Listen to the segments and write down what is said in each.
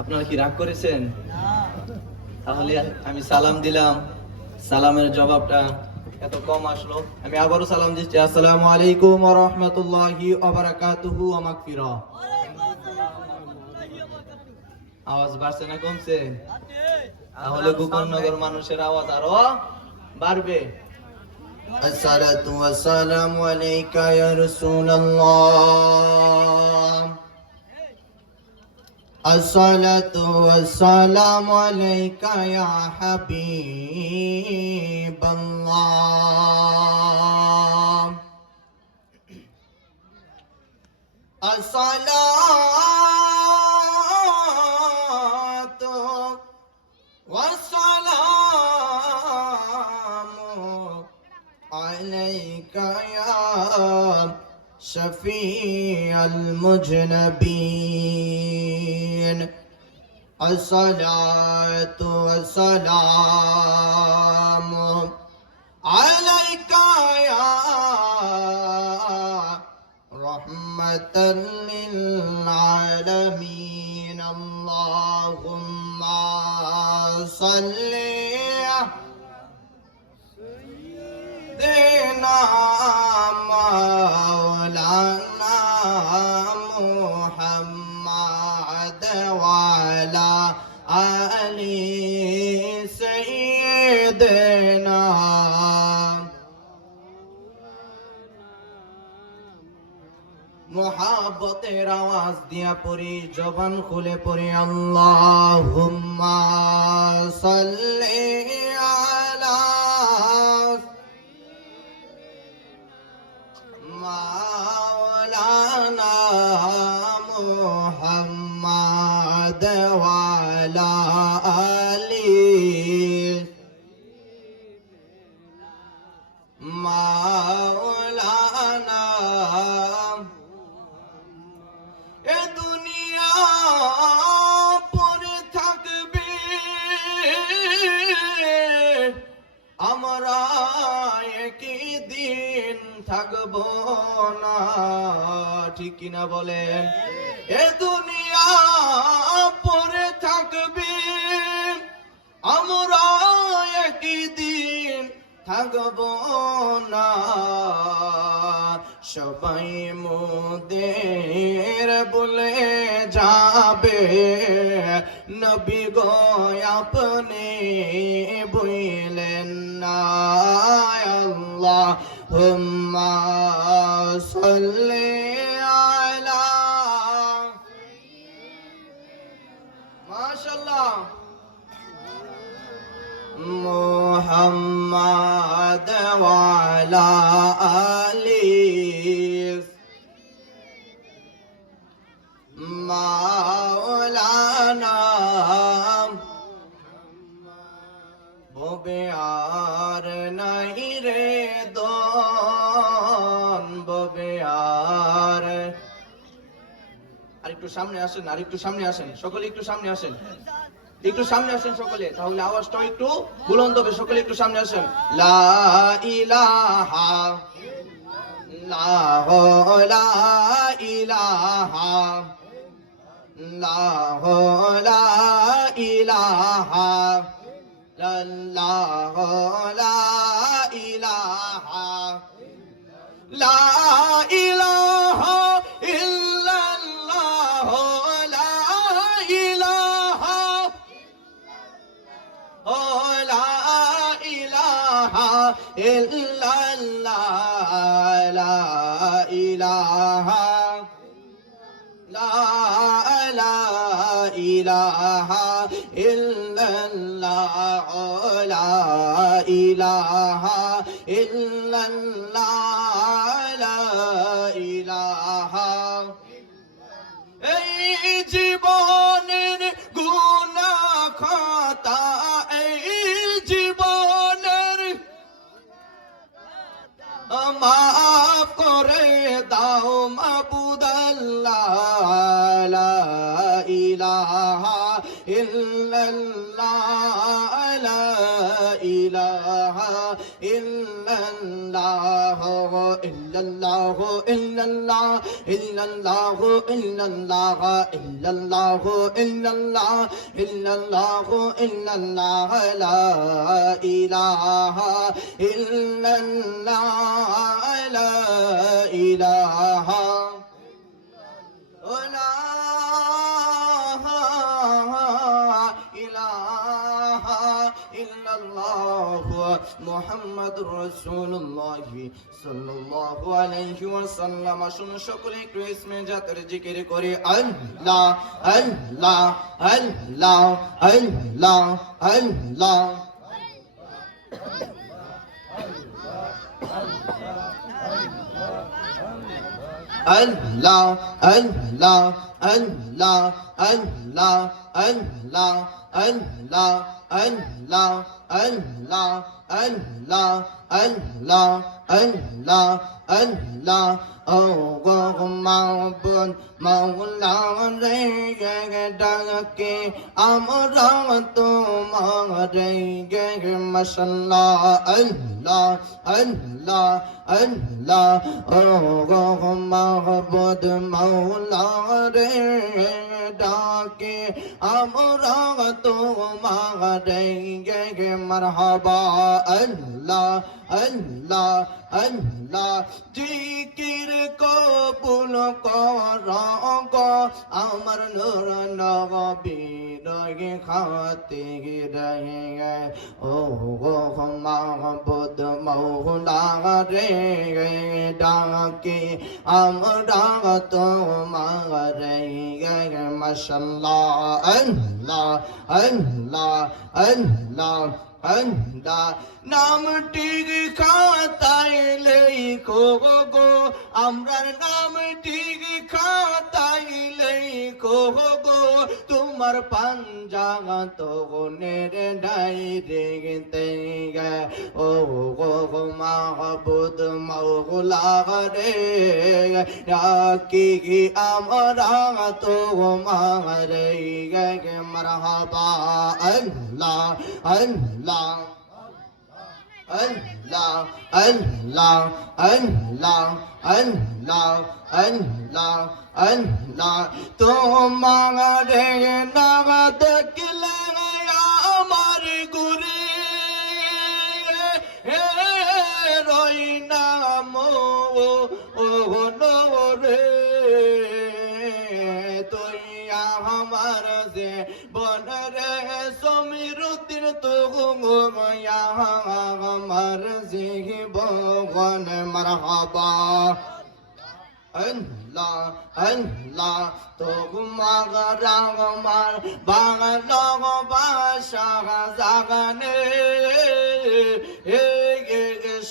আপনারা কি রাগ করেছেন? তাহলে আমি সালাম দিলাম, সালামের জবাবটা এত কম আসলো। আমি আবারও সালাম দিচ্ছি, আসসালামু আলাইকুম ওয়া রাহমাতুল্লাহি ওয়া বারাকাতুহু ওয়া মাগফিরাহ। আওয়াজ বাড়ছে না কমছে? তাহলে গোকর্ণনগর মানুষের আওয়াজ আরো বাড়বে। আসসালাতু ওয়াসসালামু আলাইকা ইয়া রাসূলুল্লাহ, আসসালাতু ওয়াসসালামু আলাইকা ইয়া হাবিবাল্লাহ, আসসালাতু ওয়াসসালামু আলাইকা ইয়া শফিআল মুজনবিন, আসসালাতু ওয়াসসালামু আলাইকা ইয়া রাহমাতাল লিল আলামিন, আল্লাহুম্মা সাল্লি সাইয়্যিদিনা মাওলানা মুহাম্মাদ ওয়া আলা আলি সাইয়্যিদিনা। মোহাব্বতের আওয়াজ দিয়া পড়ি, জবান খুলে পড়ি, আল্লাহুম্মা সাল্লি আলা মাওলানা মুহাম্মাদ ওয়া আলা আলি মাওলানা। এ দুনিয়া পড়ে থাকবে, আমরা একদিন থাকবো না, ঠিক কিনা বলেন? এ দুনিয়া পড়ে থাকবে, আমরা একদিন থাকবো না, সবাই মোদের বলে যাবে, নবী গো আপনি বইলেন না। আল্লাহুম্মা সাল্লি আলা, মাশাআল্লাহ, মুহাম্মাদ ওয়া আলা আলি মাওলানা। ববে আর নাই রে দন, ববে আর একটু সামনে আসেন, আর একটু সামনে আসেন, সকলে একটু সামনে আসেন, একটু সামনে আসেন সকলে, তাহলে আওয়াজটাও একটু বুলন্দ হবে। সকলে একটু সামনে আসেন। লা ইলাহা ইল্লাল্লাহ, লা ইলাহা ইল্লাল্লাহ, লা ইলাহা ইল্লাল্লাহ, লা ইলাহা, লা ইলাহা ইল্লাল্লাহ, লা ইলাহা, ও লা ইলাহা ইল্লাল্লাহ, লা ইলাহা, লা ইলাহা ইল্লাল্লাহ, লা ইলাহা ইল্লাল্লাহ, লা ইলাহা। এই জীবনের গুনাহ খাতা, এই জীবনের মাফ করে দাও মাবুদ আল্লাহ, লা ইলাহা ইল্লাল্লাহ, লা ইলাহা ইল্লাল্লাহ, illallah illallah illallah illallah illallah illallah illallah illallah la ilaha illallah la ilaha মুহাম্মাদুর রাসূলুল্লাহ সাল্লাল্লাহু আলাইহি ওয়াসাল্লাম। আসুন সকলে একটু ইসমে জাতের জিকির করে আল্লাহ আল্লাহ আল্লাহ আল্লাহ আল্লাহ। Allah Allah Allah Allah Allah Allah Allah Allah Allah Allah Allah Allah oh মাবুদ মাওলা রে ডাকে আমরা তোমারে গে মাশাআল্লাহ আল্লাহ আল্লাহ আল্লাহ oh মাবুদ মাওলা রে ডাকে আমরা তোমারে গে মারহাবা আল্লাহ আল্লাহ আল্লাহ জিকির কবুল কর গো আমার নূর নবীর খাতির ও গো মাবুদ মাওলা রে ডাকে আমরা তোমারে মাশাআল্লাহ আল্লাহ আল্লাহ আল্লাহ আল্লাহ নামটি খাতায় লেখো গো আমরার নামটি খাতায় লেখো গো তোমার পাঞ্জাত গুণের ডাইরেতে ও গো মাহবুদ মাওলা রে রাকি আমরা তোমারে মারহাবা আল্লাহ আল্লাহ Allah Allah Allah Allah Allah Allah তোমারে না দেখলে আমার গুরে রই নাম ও রে তুই আমার যে বনরে সমীরুদ্দিন তো আমার জীবন মারহাবা আল্লাহ আল্লাহ তোমার আমার বাংলা ভাষা জাগানে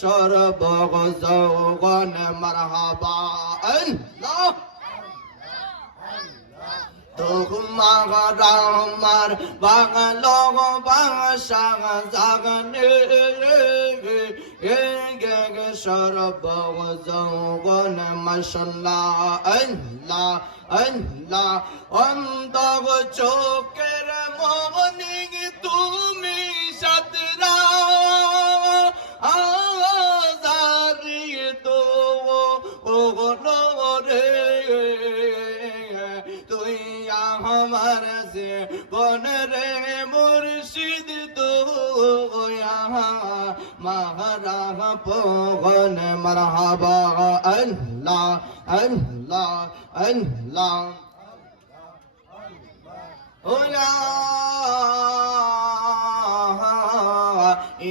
সর্বজৌগন মারহাবা আল্লাহ তোমার আমার বাংলা ভাষা জাগানে সর্বজৌগন মাশাআল্লাহ আল্লাহ আল্লাহ অন্ধ চোখের মনি তুমি সাতরা আজারি তো ও রে তুই আমার যে বনরে মুর্শিদ তো মাহারা পগন মারহাবা আল্লাহ আল্লাহ আল্লাহ লা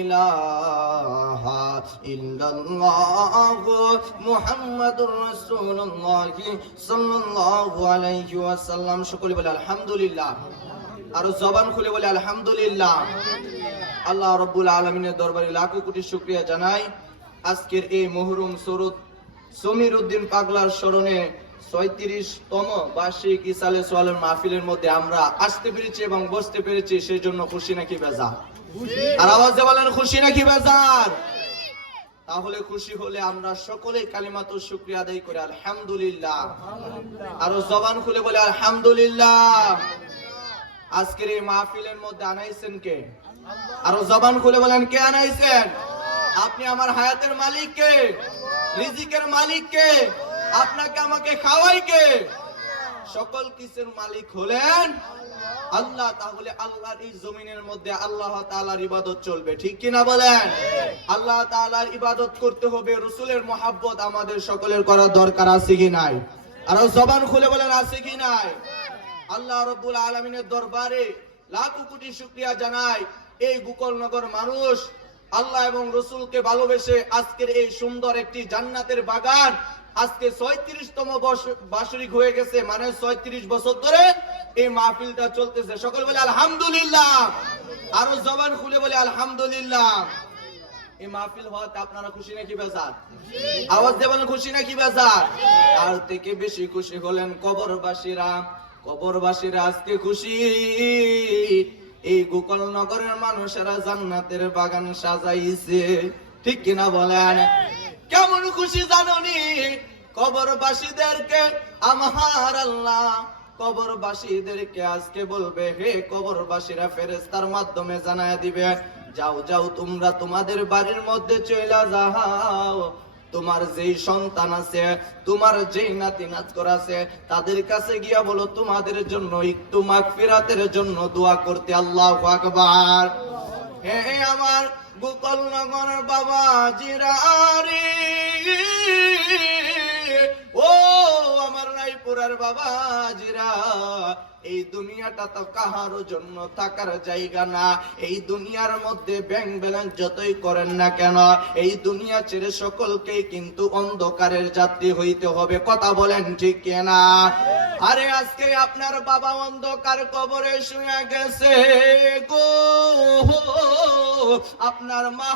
ইলাহা ইল্লাল্লাহ মুহাম্মাদুর রাসূলুল্লাহ সাল্লাল্লাহু আলাইহি ওয়াসাল্লাম। সকলে বলে আলহামদুলিল্লাহ, আর জবান খুলে বলে আলহামদুলিল্লাহ। আল্লাহ রাব্বুল আলামিনের দরবারে লাখো কোটি শুকরিয়া জানাই। আজকের এই মুহররম শরৎ সমীরউদ্দিন পাগলার স্মরণে ৩৬তম বার্ষিক ইসালে সোয়ালের মাহফিলের মধ্যে আমরা আসতে পেরেছি এবং বসতে পেরেছি, সেই জন্য খুশি নাকি বেজার? আর আওয়াজে বলেন খুশি নাকি বেজার? তাহলে খুশি হলে আমরা সকলেই কালিমাতুশ শুকরিয়া আদায় করে আলহামদুলিল্লাহ, আর জবান খুলে বলে আলহামদুলিল্লাহ। আজকের এই মাহফিলের মধ্যে আনাইছেন কে? আর জবান খুলে বলেন কে আনাইছেন? আপনি আমার হায়াতের মালিক কে? রিজিকের মালিক কে? আপনাকে আমাকে খাওয়াই কে? সকল কিছুর মালিক হলেন আল্লাহ। তাহলে আল্লাহর এই জমিনের মধ্যে আল্লাহ তাআলার ইবাদত চলবে, ঠিক কিনা বলেন? আল্লাহ তাআলার ইবাদত করতে হবে, রাসূলের মহব্বত আমাদের সকলের করার দরকার আছে কি নাই? আর জবান খুলে বলেন আছে কি নাই? আল্লাহ রাব্বুল আলামিনের দরবারে লাখো কোটি শুকরিয়া জানাই, এই গোকুলনগর মানুষ আল্লাহ এবং রাসূলকে ভালোবেসে আজকের এই সুন্দর একটি জান্নাতের বাগান, আজকে ৩৬তম বার্ষিক হয়ে গেছে, মানে ৩৬ বছর ধরে এই মাহফিলটা চলতেছে। সকল বলে আলহামদুলিল্লাহ, আরো জবান খুলে বলে আলহামদুলিল্লাহ। এই মাহফিল হওয়াতে আপনারা খুশি নাকি বেজার? আওয়াজ দেবেন খুশি নাকি বেজার? আর থেকে বেশি খুশি হলেন কবরবাসীরা। কবরবাসীরা আজকে খুশি, এই গোকুলনগরের মানুষেরা জান্নাতের বাগান সাজাইছে, ঠিক কিনা বলেন? কেমন খুশি জাননি কবরবাসীদেরকে আমার আল্লাহ কবরবাসীদেরকে আজকে বলবে, হে কবরবাসীরা, ফেরেশতার মাধ্যমে জানায় দিবে, যাও যাও তোমরা তোমাদের বাড়ির মধ্যে চলে যাও, তোমার যেই সন্তান আছে, তোমার যেই নাতি নাতকর আছে, তাদের কাছে গিয়া বলো তোমাদের জন্য একটু মাগফিরাতের জন্য দোয়া করতে। আল্লাহু আকবার। হে আমার গোকুলনগর বাবাজিরা রে, ও আমার রায়পুরার বাবাজিরা, এই দুনিয়াটা তো কাহারও জন্য থাকার জায়গা না। এই দুনিয়ার মধ্যে ব্যাংক ব্যালেন্স যতই করেন না কেন, এই দুনিয়া ছেড়ে সকলকেই কিন্তু অন্ধকারের যাত্রী হইতে হবে, কথা বলেন ঠিক কিনা? আরে আজকে আপনার বাবা অন্ধকার কবরে শুয়ে গেছে গো, আপনার মা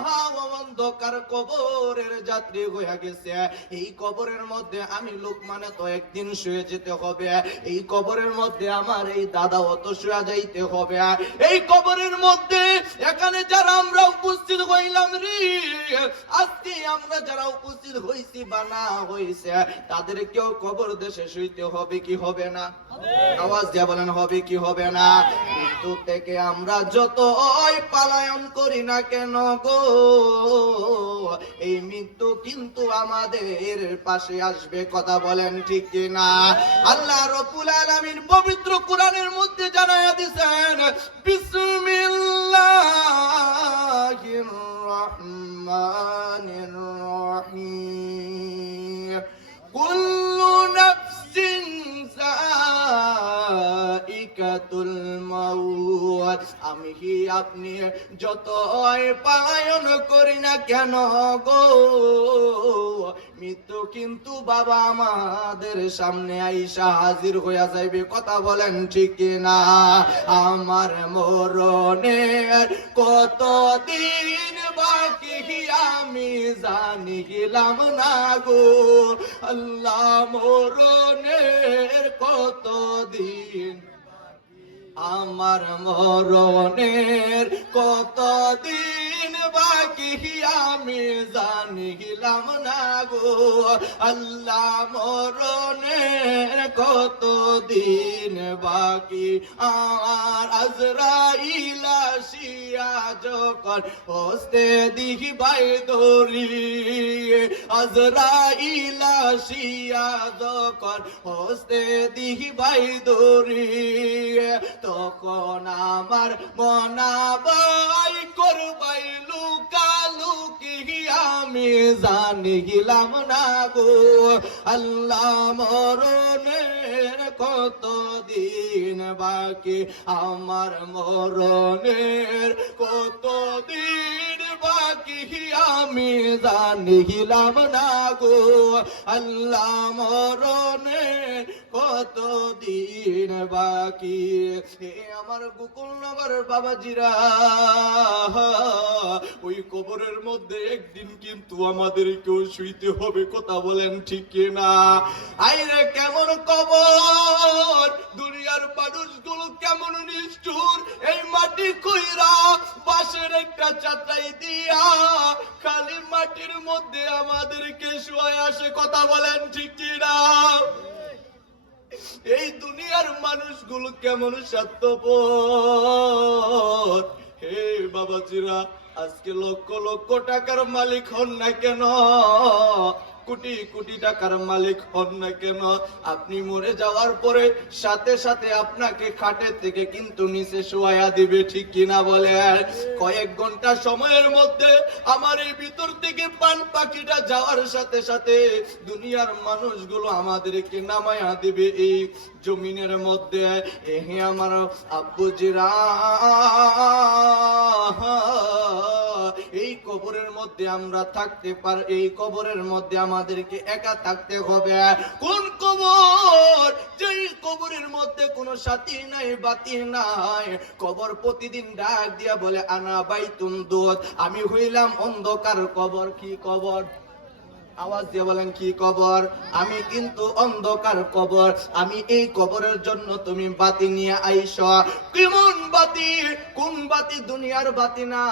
অন্ধকার কবরের যাত্রী হয়ে গেছে। এই কবরের মধ্যে আমি লোকমানে তো একদিন শুয়ে যেতে হবে, এই কবরের মধ্যে আমার এই দাদাও তো শুয়ে যাইতে হবে। এই কবরের মধ্যে এখানে যারা আমরা উপস্থিত হইলাম রে, আজকে আমরা যারা উপস্থিত হইছি বা না হইছে, তাদেরকেও কবর দেশে শুইতে হবে কি হবে না? আওয়াজ দিয়ে বলেন হবে কি হবে না? মৃত্যু থেকে আমরা যতই পালায়ন করি না কেন গো, এই মৃত্যু কিন্তু আমাদের পাশে আসবে, কথা বলেন ঠিক কিনা? আল্লাহ রাব্বুল আলামিন পবিত্র কোরআনের মধ্যে জানায়া দিয়েছেন, বিসমিল্লাহির রহমানির রহিম, কুল্লু নাফসিন যায়িকাতুল মাউত। আমি কি আপনি যতই পালায়ন করি না কেন গো, মৃত্যু কিন্তু বাবা আমাদের সামনে আইসা হাজির হইয়া যাইবে, কথা বলেন ঠিক কিনা? আমার মরণের কতদিন বাকি আমি জানিলাম না গো, আল্লাহ মরণের কতদিন, আমার মরণের কতদিন বাকি আমি জানিলাম না গো, আল্লাহ মরণের কতদিন বাকি। আর আজরাইল আসিয়া যখন হস্তে দিবাই ধরি, আজরাইল আসিয়া যখন হস্তে দিবাই ধরি, তখন আমার মনাবাই করবাই লুকালুকি আমি জানিলাম না গো, আল্লাহ মরণের কতদিন বাকি, আমার মরণের কতদিন বাকি আমি জানিলাম না গো, আল্লাহ মরণের কতদিন বাকি। হে আমার গোকুলনগর বাবাজিরা, ওই কবরের মধ্যে একদিন কিন্তু আমাদেরকেও শুইতে হবে, কথা বলেন ঠিক কিনা? আইরে কেমন কবর, দুনিয়ার মানুষগুলো কেমন নিষ্ঠুর, এই মাটি কইরা বাঁশের একটা চাটাই দিয়া খালি মাটির মধ্যে আমাদেরকে শুয়ে আসে, কথা বলেন ঠিক কিনা? এই দুনিয়ার মানুষগুলো কেমন স্বার্থপর। হে বাবাজিরা, আজকে লক্ষ লক্ষ টাকার মালিক হন না কেন, কোটি কোটি টাকার মালিক হন না কেন, আপনি মরে যাওয়ার পরে সাথে সাথে আপনাকে খাটের থেকে কিন্তু নিচে শোয়া দিবে, ঠিক কিনা বলেন? কয়েক ঘন্টা সময়ের মধ্যে আমার এই ভিতর থেকে পান পাখিটা যাওয়ার সাথে সাথে দুনিয়ার মানুষগুলো আমাদেরকে নামায়া দিবে এই জমিনের মধ্যে। এহে আমার আব্বুজিরা, এই কবরের মধ্যে আমরা থাকতে পার, এই কবরের মধ্যে আমাদেরকে একা থাকতে হবে। কোন কবর? যেই কবরের মধ্যে কোনো সাথী নাই, বাতি নাই। কবর প্রতিদিন ডাক দিয়া বলে আনা বাইতুন দুধ, আমি হইলাম অন্ধকার কবর। কি কবর? আওয়াজ দিয়ে বলেন কি কবর? আমি কিন্তু অন্ধকার কবর। আমি এই কবরের জন্য তুমি বাতি নিয়ে আইসো। কেমন বাতি? কোন বাতি? দুনিয়ার বাতি না,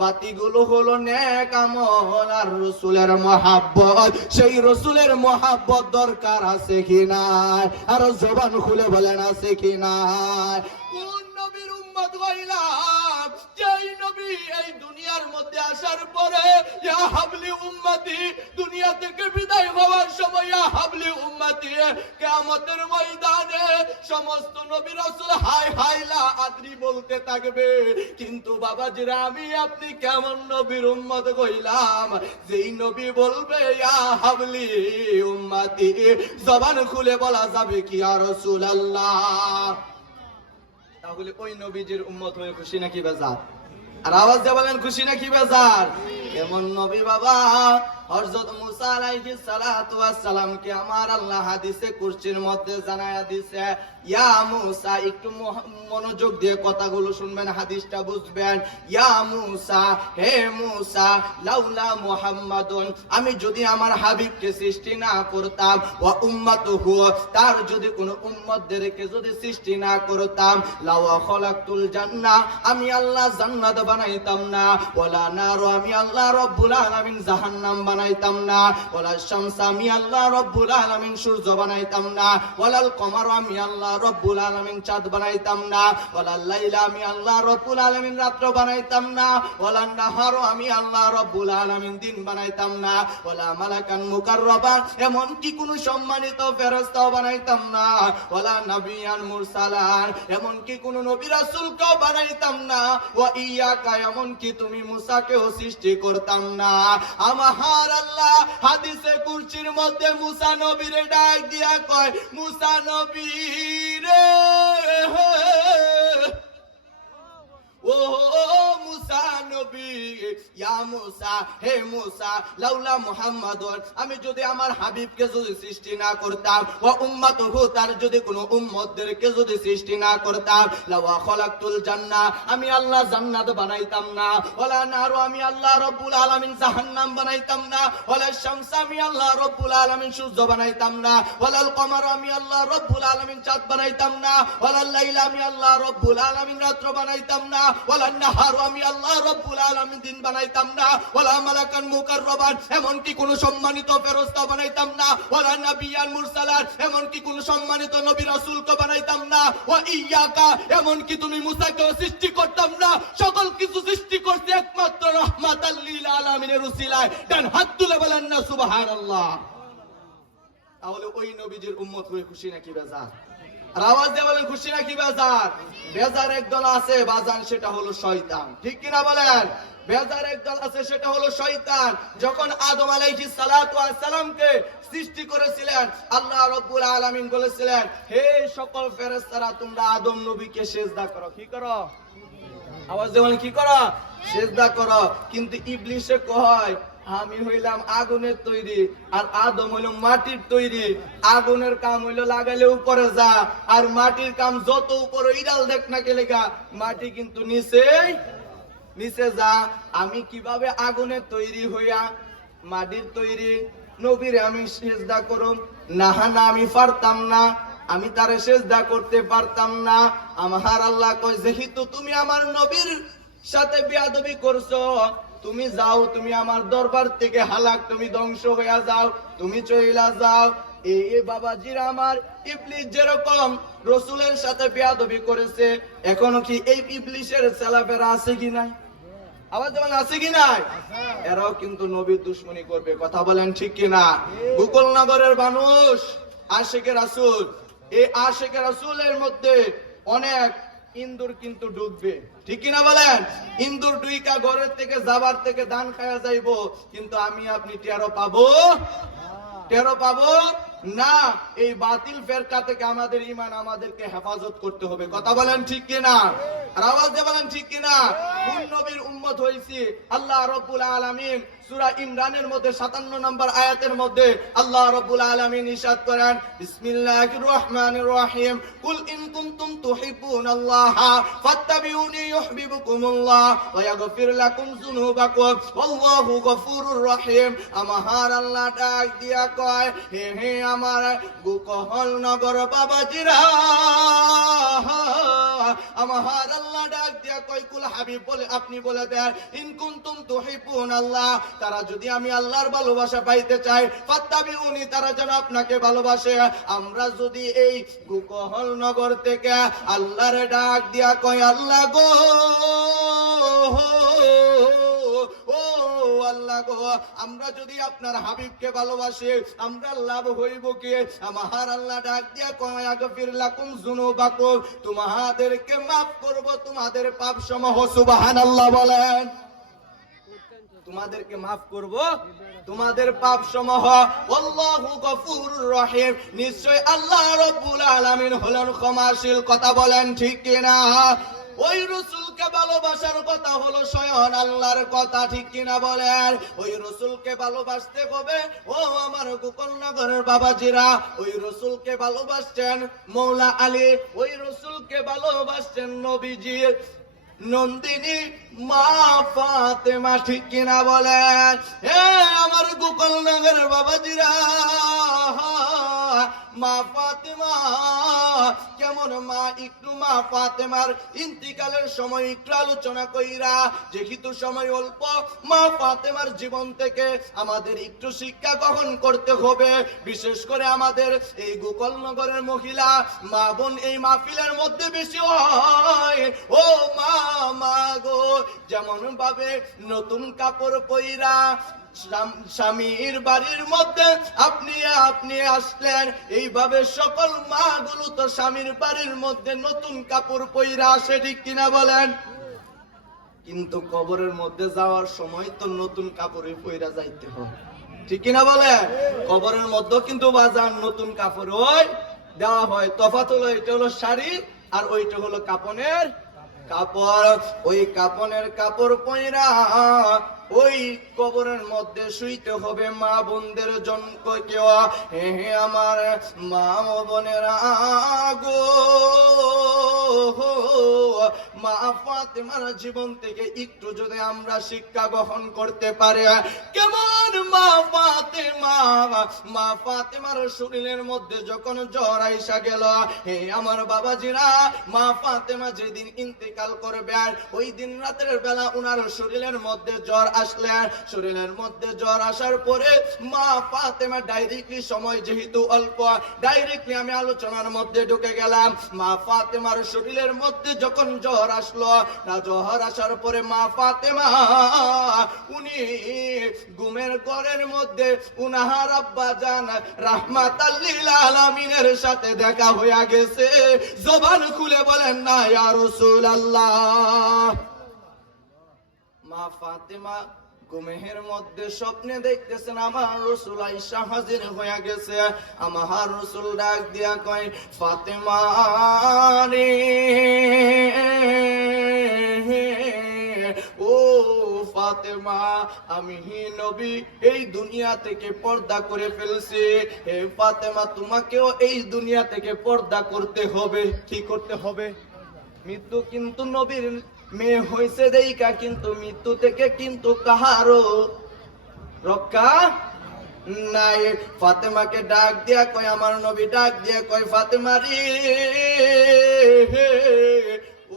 বাতিগুলো হলো নেক আমল আর রাসূলের মহব্বত। সেই রাসূলের মহব্বত দরকার আছে কি নাই? আর জবান খুলে বলেন আছে কি নাই? কোন নবীর উম্মত হইলাম? যেই নবী এই দুনিয়ার মধ্যে আসার পরে ইয়া হাবলি উম্মতি, দুনিয়া থেকে বিদায় হওয়ার সময় ইয়া হাবলি উম্মতি, কিয়ামতের ময়দানে সমস্ত নবী রাসূল হাই হাই লা আদরি বলতে থাকবে। কিন্তু বাবাজিরা, আমি আপনি কেমন নবীর উম্মত হইলাম যেই নবী বলবে ইয়া হাবলি উম্মতি, জবান খুলে বলা যাবে কি ইয়া রাসূলুল্লাহ? তাহলে ওই নবীজির উম্মত হয়ে খুশি নাকি বেজার? আর আওয়াজ দিয়ে বলেন খুশি নাকি বেজার? এমন নবী বাবা হযরত মুসা আলাইহিস সালাতু ওয়াস সালামকে আমার আল্লাহ হাদিসে কুরসির মধ্যে জানায়া দিয়েছে, ইয়া মুসা, একটু মনোযোগ দিয়ে কথাগুলো শুনবেন, হাদিসটা বুঝবেন। ইয়া মুসা, হে মুসা, লাউলা মুহাম্মাদুন, আমি যদি আমার হাবিবকে সৃষ্টি না করতাম, ওয়া উম্মাতুহু, তার যদি কোন উম্মতদেরকে যদি সৃষ্টি না করতাম, লাওয়া খলাকতুল জান্নাহ, আমি আল্লাহ জান্নাত বানাইতাম না, ওয়ালা নার, আমি আল্লাহ রব্বুল আলামিন জাহান্নাম বানাইতাম না, ওয়ালা শামস, আমি আল্লাহ রব্বুল আলামিন সূর্য বানাইতাম না, ওয়ালাল কমার, আমি আল্লাহ রব্বুল আলামিন চাঁদ বানাইতাম না, ওয়ালাল লাইলা, আমি আল্লাহ রব্বুল আলামিন রাত্র বানাইতাম না, ওয়ালান নাহার, আমি আল্লাহ রব্বুল আলামিন দিন বানাইতাম না, ওয়ালা মালাকান মুকাররাবা, এমন কি কোন সম্মানিত ফেরেশতাও বানাইতাম না, ওয়ালা নবিয়ান মুরসালান, এমন কি কোন নবী রাসূলকেও বানাইতাম না, ওয়া ইয়াকা, এমন কি তুমি মুসাকেও সৃষ্টি করতাম না। আমার আল্লাহ হাদিসে কুরসির মধ্যে মুসা নবীরে ডাক দিয়া কয়, মুসা নবী রে, ও মুসা নবী, ইয়া মুসা, হে মুসা, লাউলা মুহাম্মাদুন, আমি যদি আমার হাবিবকে যদি সৃষ্টি না করতাম, ওয়া উম্মাতুহু, তার যদি কোন উম্মতদেরকে যদি সৃষ্টি না করতাম, লাওয়া খলাকতুল জান্নাহ, আমি আল্লাহ জান্নাত বানাইতাম না, ওয়ালা নার, আমি আল্লাহ রব্বুল আলামিন জাহান্নাম বানাইতাম না, ওয়ালা শামস, আমি আল্লাহ রব্বুল আলামিন সূর্য বানাইতাম না, ওয়ালাল কমার, আমি আল্লাহ রব্বুল আলামিন চাঁদ বানাইতাম না, ওয়ালাল লাইলা, আমি আল্লাহ রব্বুল আলামিন রাত্র বানাইতাম না, ওয়ালান নাহার, আমি আল্লাহ রব্বুল আলামিন দিন বানাইতাম না, ওয়ালা মালাকান মুকাররাবান, এমন কি কোন সম্মানিত ফেরেশতা বানাইতাম না, ওয়ালা নবিয়ান মুরসালান, এমন কি কোন সম্মানিত নবী রাসূলকে বানাইতাম না, ওয়া ইয়াকা, এমন কি তুমি মুসাকে সৃষ্টি করতাম না। সকল কিছু সৃষ্টি করতে একমাত্র রাহমাতাল লিল আলামিনের উসিলায়। ডান হাত তুলে বলেন না সুবহানাল্লাহ। তাহলে ওই নবীজির উম্মত হয়ে খুশি নাকি বেজার? আর আওয়াজ দিয়ে বলেন খুশি নাকি বেজার? বেজার একদল আছে বাজান, সেটা হলো শয়তান, ঠিক কিনা বলেন? বেজার একদল আছে, সেটা হলো শয়তান। যখন আদম আলাইহিস সালাতু ওয়াস সালামকে সৃষ্টি করেছিলেন, আল্লাহ রাব্বুল আলামিন বলেছিলেন, হে সকল ফেরেশতারা, তোমরা আদম নবীকে সিজদা করো। কি করো? আওয়াজ দিয়ে বলেন কি করো? সিজদা করো। কিন্তু ইবলিসে কয়, আমি হইলাম আগুনের তৈরি আর আদম হইল মাটির তৈরি। আগুনের কাম হইলো লাগাইলে উপরে যা, আর মাটির কাম যত উপরে ইডাল দেখ না গেলে গা, মাটি কিন্তু নিচে যা। আমি কিভাবে আগুনের তৈরি হইয়া মাটির তৈরি নবীরে আমি সিজদা করুম? না, আমি পারতাম না, আমি তারে সিজদা করতে পারতাম না। আমার আল্লাহ কয়, যেহেতু তুমি আমার নবীর সাথে বেয়াদবি করছো, তুমি যাও, তুমি আমার দরবার থেকে হালাক, তুমি ধ্বংস হইয়া যাও, তুমি চইলা যাও। এই বাবাজিরা আমার, ইবলিস যেরকম রাসূলের সাথে বেয়াদবি করেছে, এখনো কি এই ইবলিসের চালাফেরা আছে কি নাই? আওয়াজ যেমন আছে কি নাই? এরাও কিন্তু নবীর দুশ্মনী করবে, কথা বলেন ঠিক কিনা? গোকুলনগরের মানুষ আশিকে রাসূল, এই আশিকে রাসূলের মধ্যে অনেক ইন্দুর কিন্তু ঢুকবে, ঠিক কিনা বলেন? ইন্দুর ডুইকা ঘরের থেকে যাবার থেকে দান খায়া যাইবো, কিন্তু আমি আপনি টেরো পাবো না। এই বাতিল ফেরকা থেকে আমাদের ঈমান আমাদেরকে হেফাজত করতে হবে, কথা বলেন ঠিক কিনা? আর আওয়াজ দিয়ে বলেন ঠিক কিনা? কোন নবীর উম্মত হইছি? আল্লাহ রাব্বুল আলামিন সূরা ইমরানের মধ্যে 57 নম্বর আয়াতের মধ্যে আল্লাহ রাব্বুল আলামিন ইরশাদ করেন, বিসমিল্লাহির রহমানির রহিম, কুল ইন কুনতুম তুহিব্বুনাল্লাহ ফাত্তাবিউনি ইউহিব্বুকুমুল্লাহ ওয়া ইয়াগফির লাকুম যুনুবাকুম ওয়াল্লাহু গফুরুর রহিম। আমার আল্লাহ ডাক দিয়া কয়, হে হে আমার গোকহল নগর বাবাজিরা, আমার আল্লাহ ডাক দিয়া কয়, কুল হাবিব বলে আপনি বলে দেন, ইন কুনতুম তুহিব্বুনাল্লাহ, তারা যদি আমি আল্লাহর ভালোবাসা পাইতে চাই, ফাত্তাবিউনি, তারা যেন আপনাকে ভালোবাসে। আমরা যদি এই গোকহল নগর থেকে আল্লাহর ডাক দিয়া কয়, আল্লাহ গো, ও আল্লাহ গো, আমরা যদি আপনার হাবিবকে ভালোবাসি, আমরা লাভ হইব কি? আমার আল্লাহ ডাক দিয়া কয়, আগফির লাকুম যুনুবাকুম, তোমাদেরকে maaf করব তোমাদের পাপ সমূহ। সুবহানাল্লাহ বলেন। তোমাদেরকে maaf করব তোমাদের পাপ সমূহ। আল্লাহু গফুরুর রহিম, নিশ্চয় আল্লাহ রাব্বুল আলামিন হলেন ক্ষমাশীল, কথা বলেন ঠিক কিনা? ওই রাসূলকে ভালোবাসার কথা হলো স্বয়ং আল্লাহর কথা, ঠিক কিনা বলেন? ওই রাসূলকে ভালোবাসতে হবে। ও আমার গোকুলনগরের বাবাজিরা, ওই রাসূলকে ভালোবাসছেন মওলা আলী, ওই রাসূলকে ভালোবাসছেন নবীজি নন্দিনী মা ফাতেমা, ঠিক কিনা বলেন? হে আমার গোকুলনগরের বাবাজিরা, মা ফাতেমা কেমন মা? একটু মা ফাতেমার ইন্তিকালের সময় একটু আলোচনা কইরা, যেহেতু সময় অল্প, মা ফাতেমার জীবন থেকে আমাদের একটু শিক্ষা গ্রহণ করতে হবে। বিশেষ করে আমাদের এই গোকুলনগরের মহিলা মা বোন এই মাহফিলের মধ্যে বেশি হয়। ও মা, মা গো, যেমন ভাবে নতুন কাপড় পইরা স্বামীর বাড়ির মধ্যে আপনি আসলেন, এইভাবে সকল মা গুলো তো স্বামীর বাড়ির মধ্যে নতুন কাপড় পইরা আসে, ঠিক কিনা বলেন? কিন্তু কবরের মধ্যে যাওয়ার সময় তো নতুন কাপড়ে পইরা যাইতে হয়, ঠিক কিনা বলেন? কবরের মধ্যে কিন্তু বাজার নতুন কাপড় ওই দেওয়া হয়। তফাৎ হলো, এটা হলো শাড়ি আর ওইটা হলো কাপনের কাপড়। ওই কাপনের কাপড় পইরা ওই কবরের মধ্যে শুইতে হবে মা বোনদের জন্য। কেউ হে হে আমার মা বোনেরা গো, মা ফাতেমার জীবন থেকে একটু যদি আমরা শিক্ষা গ্রহণ করতে পারি, কেমন মা ফাতেমার শরীরের মধ্যে যখন জ্বর আইসা গেল, হে আমার বাবাজিরা, মা ফাতেমা যেদিন ইন্তেকাল করবেন, ওই দিন রাতের বেলা উনার শরীরের মধ্যে জ্বর আসলেন। শরীরের মধ্যে জ্বর আসার পরে মা ফাতেমা ডাইরেক্টলি, সময় যেহেতু অল্প, ডাইরেক্টলি আমি আলোচনার মধ্যে ঢুকে গেলাম। মা ফাতেমার শরীরের মধ্যে যখন জ্বর আসলো, না জ্বর আসার পরে মা ফাতেমা উনি ঘুমের ঘরের মধ্যে উনার আব্বা জান রাহমাতাল লিল আলামিনের সাথে দেখা হইয়া গেছে। জবান খুলে বলেন না ইয়া রাসূলুল্লাহ। মা ফাতেমা ঘুমের মধ্যে স্বপ্নে দেখতেছেন আমার রাসূল আয়েশা হাজির হয়ে গেছে। আমার রাসূল ডাক দিয়া কয়, ফাতেমা রে, ও ফাতেমা, আমি নবী এই দুনিয়া থেকে পর্দা করে ফেলছি। হে ফাতেমা, তোমাকেও এই দুনিয়া থেকে পর্দা করতে হবে। কি করতে হবে? মৃত্যু কিন্তু নবীর মেয়ে হয়েছে দেইকা কিন্তু মৃত্যু থেকে কিন্তু কাহারও রক্ষা নাই। ফাতেমাকে ডাক দিয়া কয়, আমার নবী ডাক দিয়া কয়, ফাতেমা রে,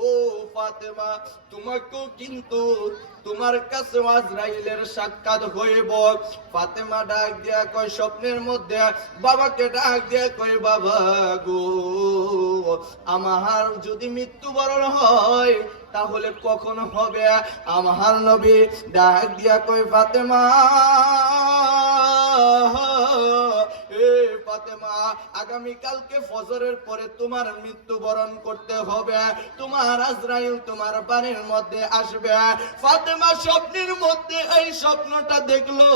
ও ফাতেমা ফাতেমা, তোমাকেও কিন্তু তোমার কাছে আজরাইলের সাক্ষাৎ হইব। ফাতেমা ডাক দিয়া কয় স্বপ্নের মধ্যে বাবাকে ডাক দিয়া কয়, বাবা গো, আমার যদি মৃত্যুবরণ হয় তাহলে কখন হবে? আমার নবী ডাক দিয়া কয়, ফাতেমা, এ ফাতেমা, আগামী কালকে ফজরের পরে তোমার মৃত্যুবরণ করতে হবে। তোমার আজরাইল তোমার বাড়ির মধ্যে আসবে। ফাতেমা স্বপ্নের মধ্যে এই স্বপ্নটা দেখলো।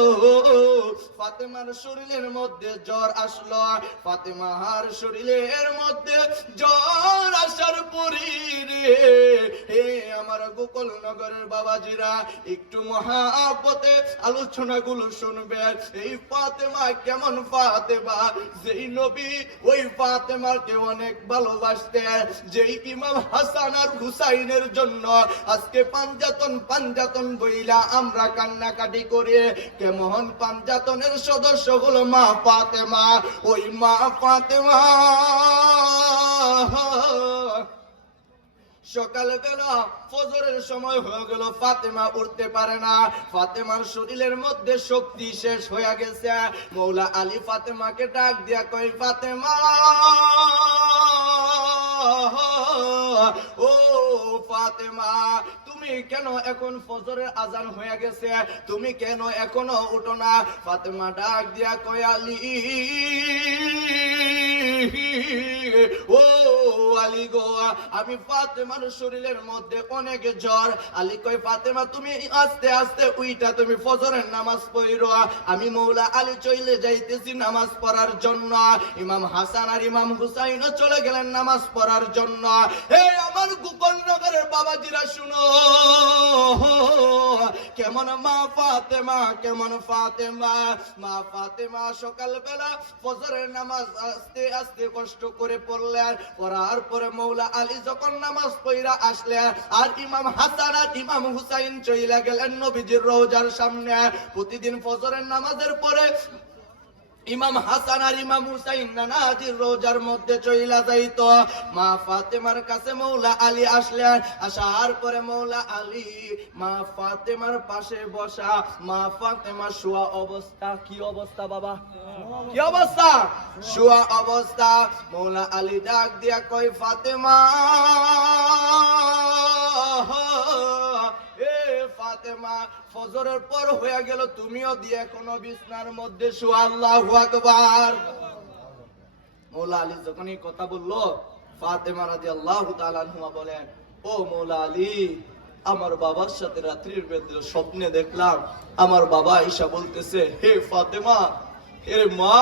ফাতেমার শরীরের মধ্যে জ্বর আসলো। ফাতেমার শরীরের মধ্যে জ্বর আসার পরে রে, হে আমার গোকুল নগরের বাবাজিরা, একটু মহাপতে আলোচনাগুলো শুনবেন। এই ফাতেমা কেমন ফাতেমা, যেই নবী ওই ফাতেমাকে অনেক ভালোবাসতেন, যেই ইমাম হাসান আর হুসাইনের জন্য আজকে পাঞ্জাতন বইলা আমরা কান্নাকাটি করে, কেমন পাঞ্জাতনের সদস্য হলো মা ফাতেমা। ওই মা ফাতেমা সকালবেলা ফজরের সময় হয়ে গেল, ফাতেমা উঠতে পারে না। ফাতেমার শরীরের মধ্যে শক্তি শেষ হয়ে গেছে। মৌলা আলী ফাতেমাকে ডাক দিয়া কই, ফাতেমা, ও ফাতেমা, তুমি কেন এখন ফজরের আজান হয়ে গেছে, তুমি কেন এখনো উঠো না? ফাতেমা ডাক দিয়া কয়, আলী, ও আলী গো, আমি ফাতেমার শরীরের মধ্যে অনেক জ্বর। আলী কয়, ফাতেমা তুমি আস্তে আস্তে উইটা তুমি ফজরের নামাজ পড়ো, আমি মৌলা আলী চলে যাইতেছি নামাজ পড়ার জন্য। ইমাম হাসান আর ইমাম হুসাইনও চলে গেলেন নামাজ পড়ার জন্য। হে আমার গোকুল নগরের বাবাজিরা শুনো, কেমন মা ফাতেমা, কেমন ফাতেমা। মা ফাতেমা সকালবেলা ফজরের নামাজ আস্তে আস্তে কষ্ট করে পড়লেন। পড়ার পরে মৌলা আলী যখন নামাজ পড়া আসলেন, আর ইমাম হাসান আর ইমাম হুসাইন চলে গেলেন নবীজির রওজার সামনে। প্রতিদিন ফজরের নামাজের পরে ইমাম হাসান আর ইমাম হুসাইন নানাজির রোজার মধ্যে চইলা যাইতো। মা ফাতেমার কাছে মৌলা আলী আসলেন। আসার পরে মৌলা আলী মা ফাতেমার পাশে বসা। মা ফাতেমা শোয়া অবস্থা। কি অবস্থা বাবা? কি অবস্থা? শোয়া অবস্থা। মৌলা আলী ডাক দিয়া কয়, ফাতেমা, এ ফাতেমা, ফজরের পর হয়ে গেল, তুমিও দিয়ে কোনো বিছনার মধ্যে শোয়া। আল্লাহু আকবার। মৌলা আলী যখন এই কথা বললো, ফাতেমা রাদিয়াল্লাহু তাআলা আনহা বলেন, ও মৌলা আলী, আমার বাবার সাথে রাত্রির বেলা স্বপ্নে দেখলাম, আমার বাবা আয়েশা বলতেছে, হে ফাতেমা, হে মা,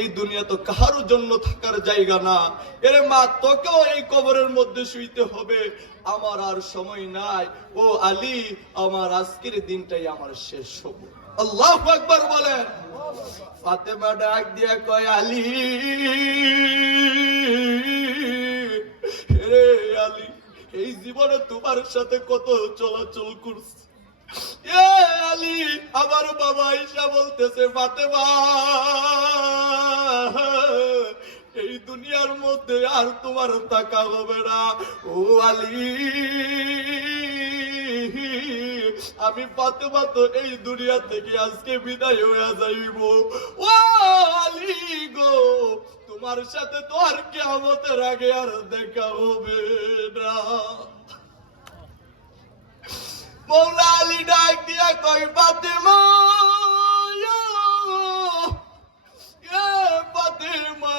এই দুনিয়া তো কারো জন্য থাকার জায়গা না। এর মা, তোকেও এই কবরের মধ্যে শুইতে হবে, আমার আর সময় নাই। ও আলী, আমার আজকের দিনটাই আমার শেষ হবে। আল্লাহু আকবার বলেন। ফাতেমা ডাক দিয়া কয়, আলী, হে আলী, এই জীবনে তোমার সাথে কত চলাচল করছে। এ আলী, আমার বাবা আয়েশা বলতেছে, ফাতেমা, এই দুনিয়ার মধ্যে আর তোমার থাকা হবে না। ও আলী, আমি ফাতেমা তো এই দুনিয়া থেকে আজকে বিদায় হয়ে যাইব। ও আলী গো, তোমার সাথে তো আর কিয়ামতের আগে আর দেখা হবে না। মৌলা আলী ডাক দিয়া কই, ফাতেমা, ফাতেমা,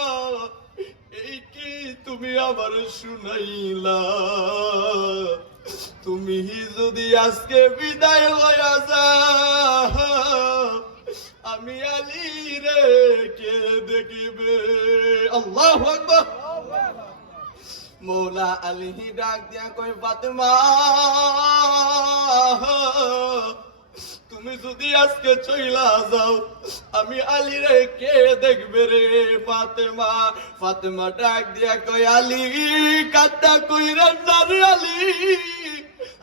এই কি তুমি আবার শুনাইলা? তুমি যদি আজকে বিদায় হইয়া যাও, আমি আলী রে কে দেখিবে? আল্লাহু আকবার। মৌলা আলী ডাক দিয়া কই, ফাতেমা, তুমি যদি আজকে চইলা যাও, আমি আলী রে কে দেখবে রে? ফাতেমা, ফাতেমা ডাক দিয়া কই, আলী, কান্না কইরা না রে আলী,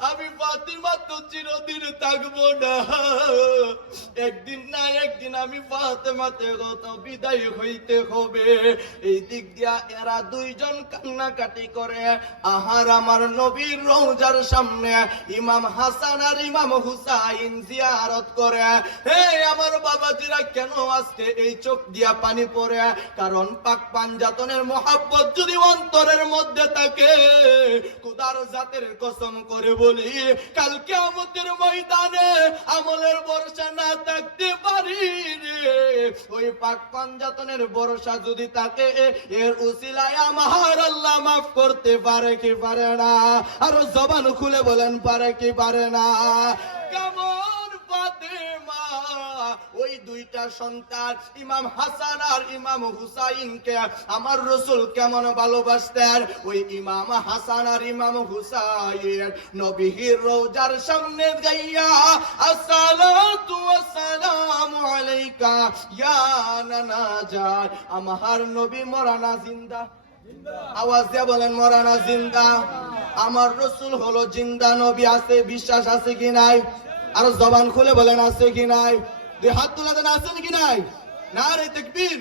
আমি ফাতিমা তো চিরদিন থাকবো না, একদিন না একদিন আমি ফাতেমাতে গত বিদায় হইতে হবে। এই দিক দিয়া এরা দুইজন কান্নাকাটি করে আহার আমার নবীর রওজার সামনে ইমাম হাসান আর ইমাম হুসাইন জিয়ারত করে। হে আমার বাবাজিরা, কেন আজকে এই চোখ দিয়া পানি পড়ে? কারণ পাক পাঞ্জাতনের মহব্বত যদি অন্তরের মধ্যে থাকে, খোদার জাতের কসম করে বলি, কাল কিয়ামতের ময়দানে আমলের ভরসা না থাকতে পারি রে। ওই পাক পাঞ্জাতনের ভরসা যদি থাকে, এর উসিলায় আমার আল্লাহ মাফ করতে পারে কি পারে না? আর জবান খুলে বলেন, পারে কি পারে না? কেমন ফাতেমা ওই দুইটা সন্তান ইমাম হাসান আর ইমাম হুসাইনকে আমার রাসূল কেমন ভালোবাসতেন। ওই ইমাম হাসান আর ইমাম হুসাইন নবীর রওজার সামনে গাইয়া আসসালাতু ওয়াসসালামু আলাইকা ইয়া নানা জান, আমার নবী মরানা জিন্দা। আওয়াজ দিয়ে বলেন, মরানা জিন্দা। আমার রাসূল হলো জিন্দা নবী। আছে বিশ্বাস আছে কি নাই? আর জবান খুলে বলেন, আছে কি নাই? দুই হাত তুলে দেন, আছেন কি নাই? নারে তাকবীর,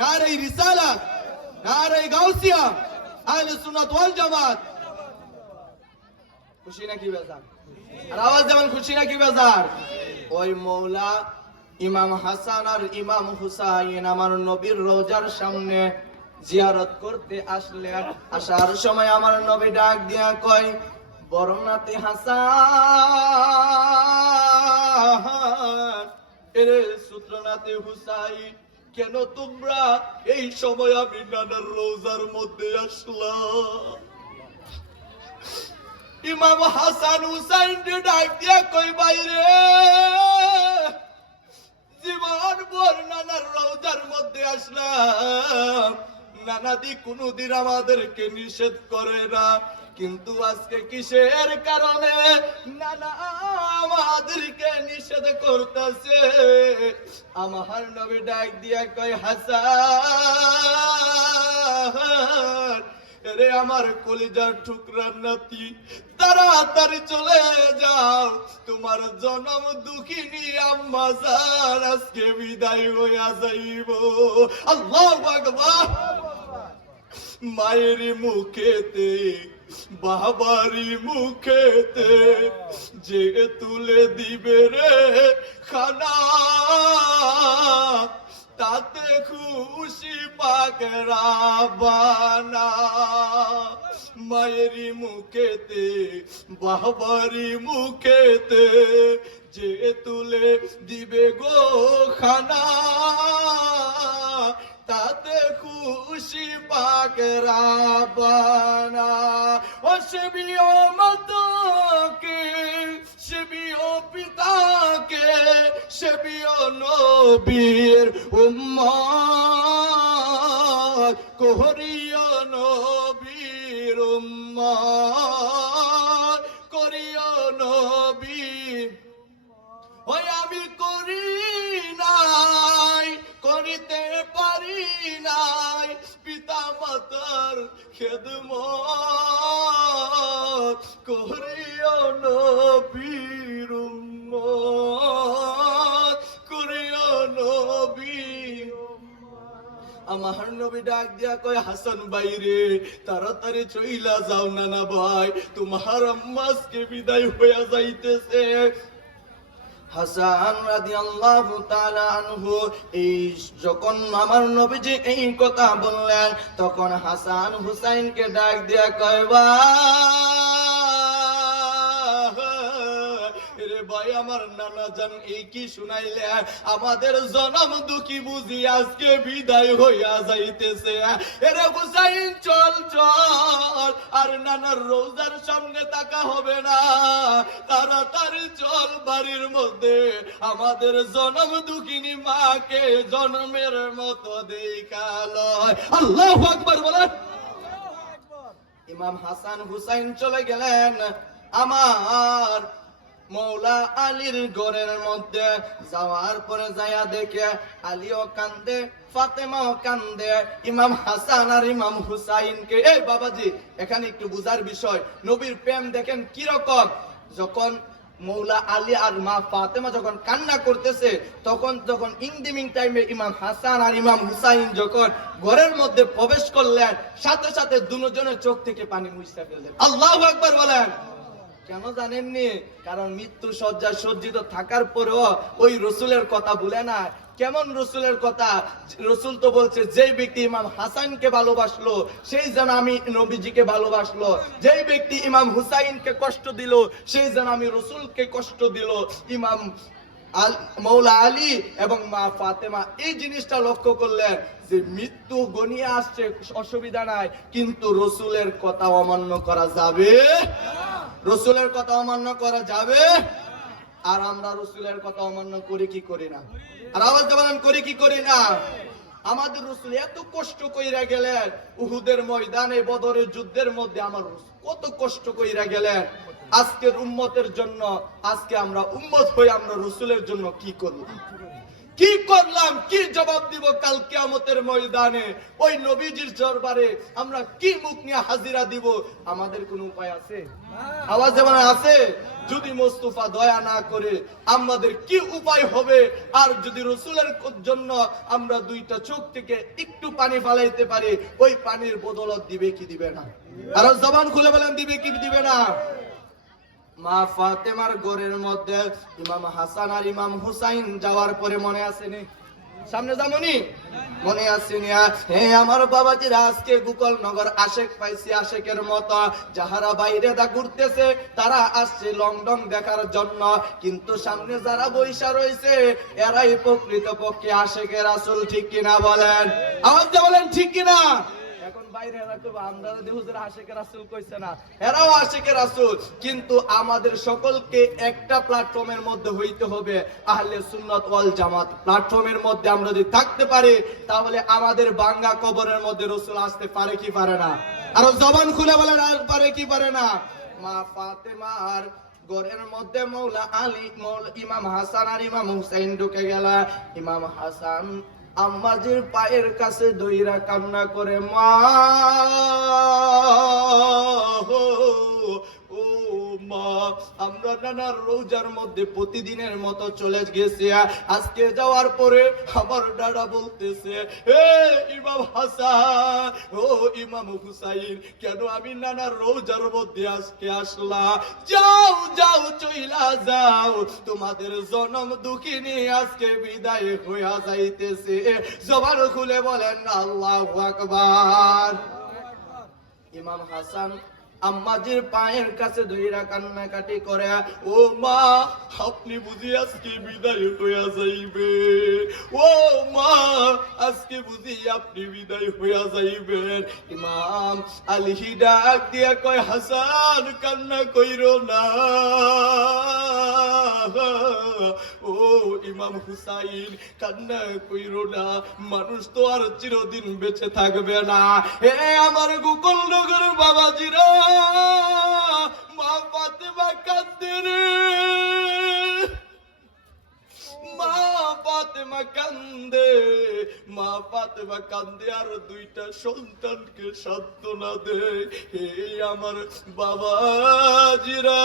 নারে রিসালাত, নারে গাউসিয়া, আহলে সুন্নাত ওয়াল জামাত। খুশি নাকি বেজার? আর আওয়াজ দেবেন, খুশি নাকি বেজার? ওই মওলা ইমাম হাসান আর ইমাম হুসাইন আমার নবীর রওজার সামনে জিয়ারত করতে আসলেন। আসার সময় আমার নবী ডাক দিয়া কয়, বরনাতে হাসান, এরে সূত্রনাতে হুসাইন, কেন তোমরা এই সময় আমি নানার রওজার মধ্যে আসলাম? ইমাম হাসান হুসাইন ডাক দিয়া কই, বাইরে জীবন ভর নানার রওজার মধ্যে আসলাম, নানাদি কোনদিন আমাদেরকে নিষেধ করে না, কিন্তু আজকে কিসের কারণে নানা আমাদেরকে নিষেধ করতেছে? আমার নবী ডাক দিয়া কয়, হাসান, রে আমার কলিজার টুকরার নাতি, তাড়াতাড়ি চলে যাও, তোমার জনম দুঃখিনী আম্মা জান আজকে বিদায় হইয়া যাইব। আল্লাহু আকবার। মায়ের মুখেতে বাবারি মুখেতে যে তুলে দিবে রে খানা, তাতে খুশি পাক রাব্বানা। মায়ের মুখেতে বাবারি মুখেতে যে তুলে দিবে গো খানা, তাতে খুশি পাক রাব্বানা। ও সেবিও মাতাকে, সেবিও পিতাকে, সেবিও নবীর উম্মত, করিও নবীর উম্মত, করিও নবীর। ওই আমি করি নাই, করিতে পারি নাই পিতা মাতার খেদমত, করিও নবীর উম্মত, করিও নবীর। আমার নবী ডাক দিয়া কয়, হাসান ভাই রে, তাড়াতাড়ি চইলা যাও নানা ভাই, তোমার আম্মাকে বিদায় হইয়া যাইতেছে। হাসান রাদিয়াল্লাহু তাআলা আনহু এই যখন আমার নবীজি এই কথা বললেন, তখন হাসান হুসাইনকে ডাক দিয়া কয়, ভাই আমার নানা জান এই কি শুনাইলে? আমাদের জনম দুঃখী বুঝি আজকে বিদায় হইয়া যাইতেছে। এরে হুসাইন চল চল, আর নানার রওজার সামনে তাকা হবে না, তাড়াতাড়ি চল বাড়ির মধ্যে আমাদের জনম দুঃখিনী মাকে জন্মের মতো দেখা লয়। আল্লাহু আকবার বলেন। ইমাম হাসান হুসাইন চলে গেলেন। আমার মৌলা আলীর ঘরের মধ্যে যাওয়ার পরে যায়া দেখে আলীও কান্দে, ফাতেমাও কান্দে, ইমাম হাসান আর ইমাম হুসাইনকে। এই বাবাজি, এখানে একটু বুঝার বিষয়, নবীর প্রেম দেখেন কি রকম। যখন মৌলা আলী আর মা ফাতেমা যখন কান্না করতেছে, যখন ইনদিমিং টাইমে ইমাম হাসান আর ইমাম হুসাইন যখন ঘরের মধ্যে প্রবেশ করলেন, সাথে সাথে দুজনের চোখ থেকে পানি মুছে ফেললেন। আল্লাহু আকবার বলেন। কেন জানেননি? কারণ মৃত্যু শয্যায় সজ্জিত থাকার পরেও ওই রসুলের কথা ভুলে না। কেমন রসুলের কথা? রসুল তো বলছে, যেই ব্যক্তি ইমাম হাসানকে ভালোবাসলো সেই যেন আমি নবীজিকে ভালোবাসলো, যেই ব্যক্তি ইমাম হুসাইনকে কষ্ট দিল সেই যেন আমি রসুলকে কষ্ট দিল। ইমাম মৌলা আলী এবং মা ফাতেমা এই জিনিসটা লক্ষ্য করলেন যে মৃত্যু গনিয়ে আসছে, অসুবিধা নাই, কিন্তু রসুলের কথা অমান্য করা যাবে? রসুলের কথা অমান্য করা যাবে? আর আমরা রসুলের কথা অমান্য করি কি করি না? আর আওয়াজ বলেন, করি কি করি না? আমাদের রসুল এত কষ্ট কইরা গেলেন উহুদের ময়দানে, বদরের যুদ্ধের মধ্যে আমার কত কষ্ট কইরা গেলেন আজকের উম্মতের জন্য। আজকে আমরা উম্মত হয়ে আমরা রসুলের জন্য কি করলাম? কি করলাম? কি জবাব দিব কাল কিয়ামতের ময়দানে? ওই নবীজির দরবারে আমরা কি মুখ নিয়ে হাজিরা দিব? আমাদের কোন উপায় আছে? আওয়াজ যেমন আছে। যদি মুস্তাফা দয়া না করে আমাদের কি উপায় হবে? আর যদি রসুলের জন্য আমরা দুইটা চোখ থেকে একটু পানি ফালাইতে পারি, ওই পানির বদলত দিবে কি দিবে না? আর জবান খুলে বলেন, দিবে কি দিবে না? মা ফাতেমার ঘরের মধ্যে ইমাম হাসান আর ইমাম হুসাইন যাওয়ার পরে মনে আসেনি? সামনে যামনি মনে আসেনি? হে আমার বাবাজিরা, আজকে গোকুলনগর আশেক পাইছি, আশেকের মতো যাহারা বাইরে দা ঘুরতেছে তারা আসছে লন্ডন দেখার জন্য, কিন্তু সামনে যারা বৈশা রয়েছে এরাই প্রকৃত পক্ষে আশেকের রাসূল। ঠিক কিনা বলেন? আওয়াজ দিয়ে বলেন ঠিক কিনা? এখন বাইরে আমরা হুজুর আশিকের রাসূল কইছে না, এরাও আশিকের রাসূল, কিন্তু আমাদের সকলকে একটা প্ল্যাটফর্মের মধ্যে হইতে হবে, আহলে সুন্নাত ওয়াল জামাত প্ল্যাটফর্মের মধ্যে আমরা যদি থাকতে পারি, তাহলে আমাদের ভাঙা কবরের মধ্যে রাসূল আসতে পারে কি পারে না? আর জবান খুলে বলেন, আর পারে কি পারে না? মা ফাতেমার ঘরের মধ্যে মৌলা আলী, ইমাম হাসান আর ইমাম হুসাইন ঢুকে গেল। ইমাম হাসান আম্মাজির পায়ের কাছে দইরা কান্না করে, মা ও মা, আমরা নানার রোজার মধ্যে প্রতিদিনের মতো চলে গেছি, আজকে যাওয়ার পরে আমার দাদা বলতেছে, হে ইমাম হাসান, ও ইমাম হুসাইন, কেন আমি নানার রোজার মধ্যে আজকে আসলাম? যাও যাও চইলা যাও, তোমাদের জনম দুঃখিনী আজকে বিদায় হইয়া যাইতেছে। জবান খুলে বলেন আল্লাহু আকবার। ইমাম হাসান আম্মাজির পায়ের কাছে ধইরা কান্নাকাটি করে, ও মা, আপনি বুঝি আজকে বিদায় হইয়া যাইবে? ও মা, আজকে বুঝি আপনি বিদায় হইয়া যাইবেন? ইমাম আলী ডাক দিয়া কয়, হাসান কান্না কইরো না। ও ইমাম হুসাইন কান্না কইরো না, মানুষ তো আর চিরদিন বেঁচে থাকবে না। হে আমার গোকুলনগর বাবাজিরা, মা ফাতেমা কান্দে রে, মা ফাতেমা কান্দে, মা ফাতেমা কান্দে আর দুইটা সন্তানকে সান্ত্বনা দে। হে আমার বাবাজিরা,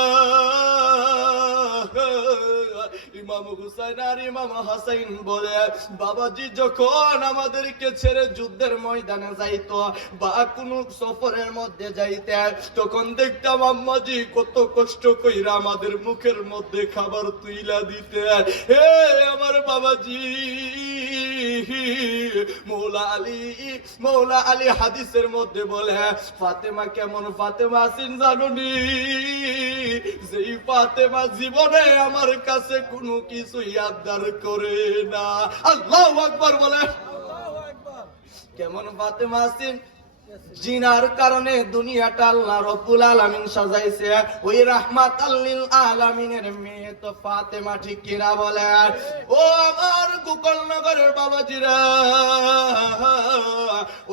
ইমাম হুসাইন আর ইমাম হাসাইন বলে, বাবাজি যখন আমাদেরকে ছেড়ে যুদ্ধের ময়দানে যাইতো বা কোন সফরের মধ্যে যাইতে, তখন দেখতাম আম্মাজি কত কষ্ট কইরা আমাদের মুখের মধ্যে খাবার তুইলা দিতে। হে আমার বাবাজি, মৌলা আলী হাদিসের মধ্যে বলে, ফাতেমা কেমন ফাতেমা আছেন জানুনি? যেই ফাতেমা জীবনে আমার কাছে কোনো কিছু ইয়াদদার করে না। আল্লাহু আকবার বলে। কেমন ফাতেমা আছেন? জিনার কারণে দুনিয়াটা আল্লাহ রাব্বুল আলামিন সাজাইছে। ওই রাহমাতাল লিল আলামিনের মেয়ে তো ফাতেমা, ঠিক কিনা বলেন? ও আমার গোকুলনগরের বাবাজিরা,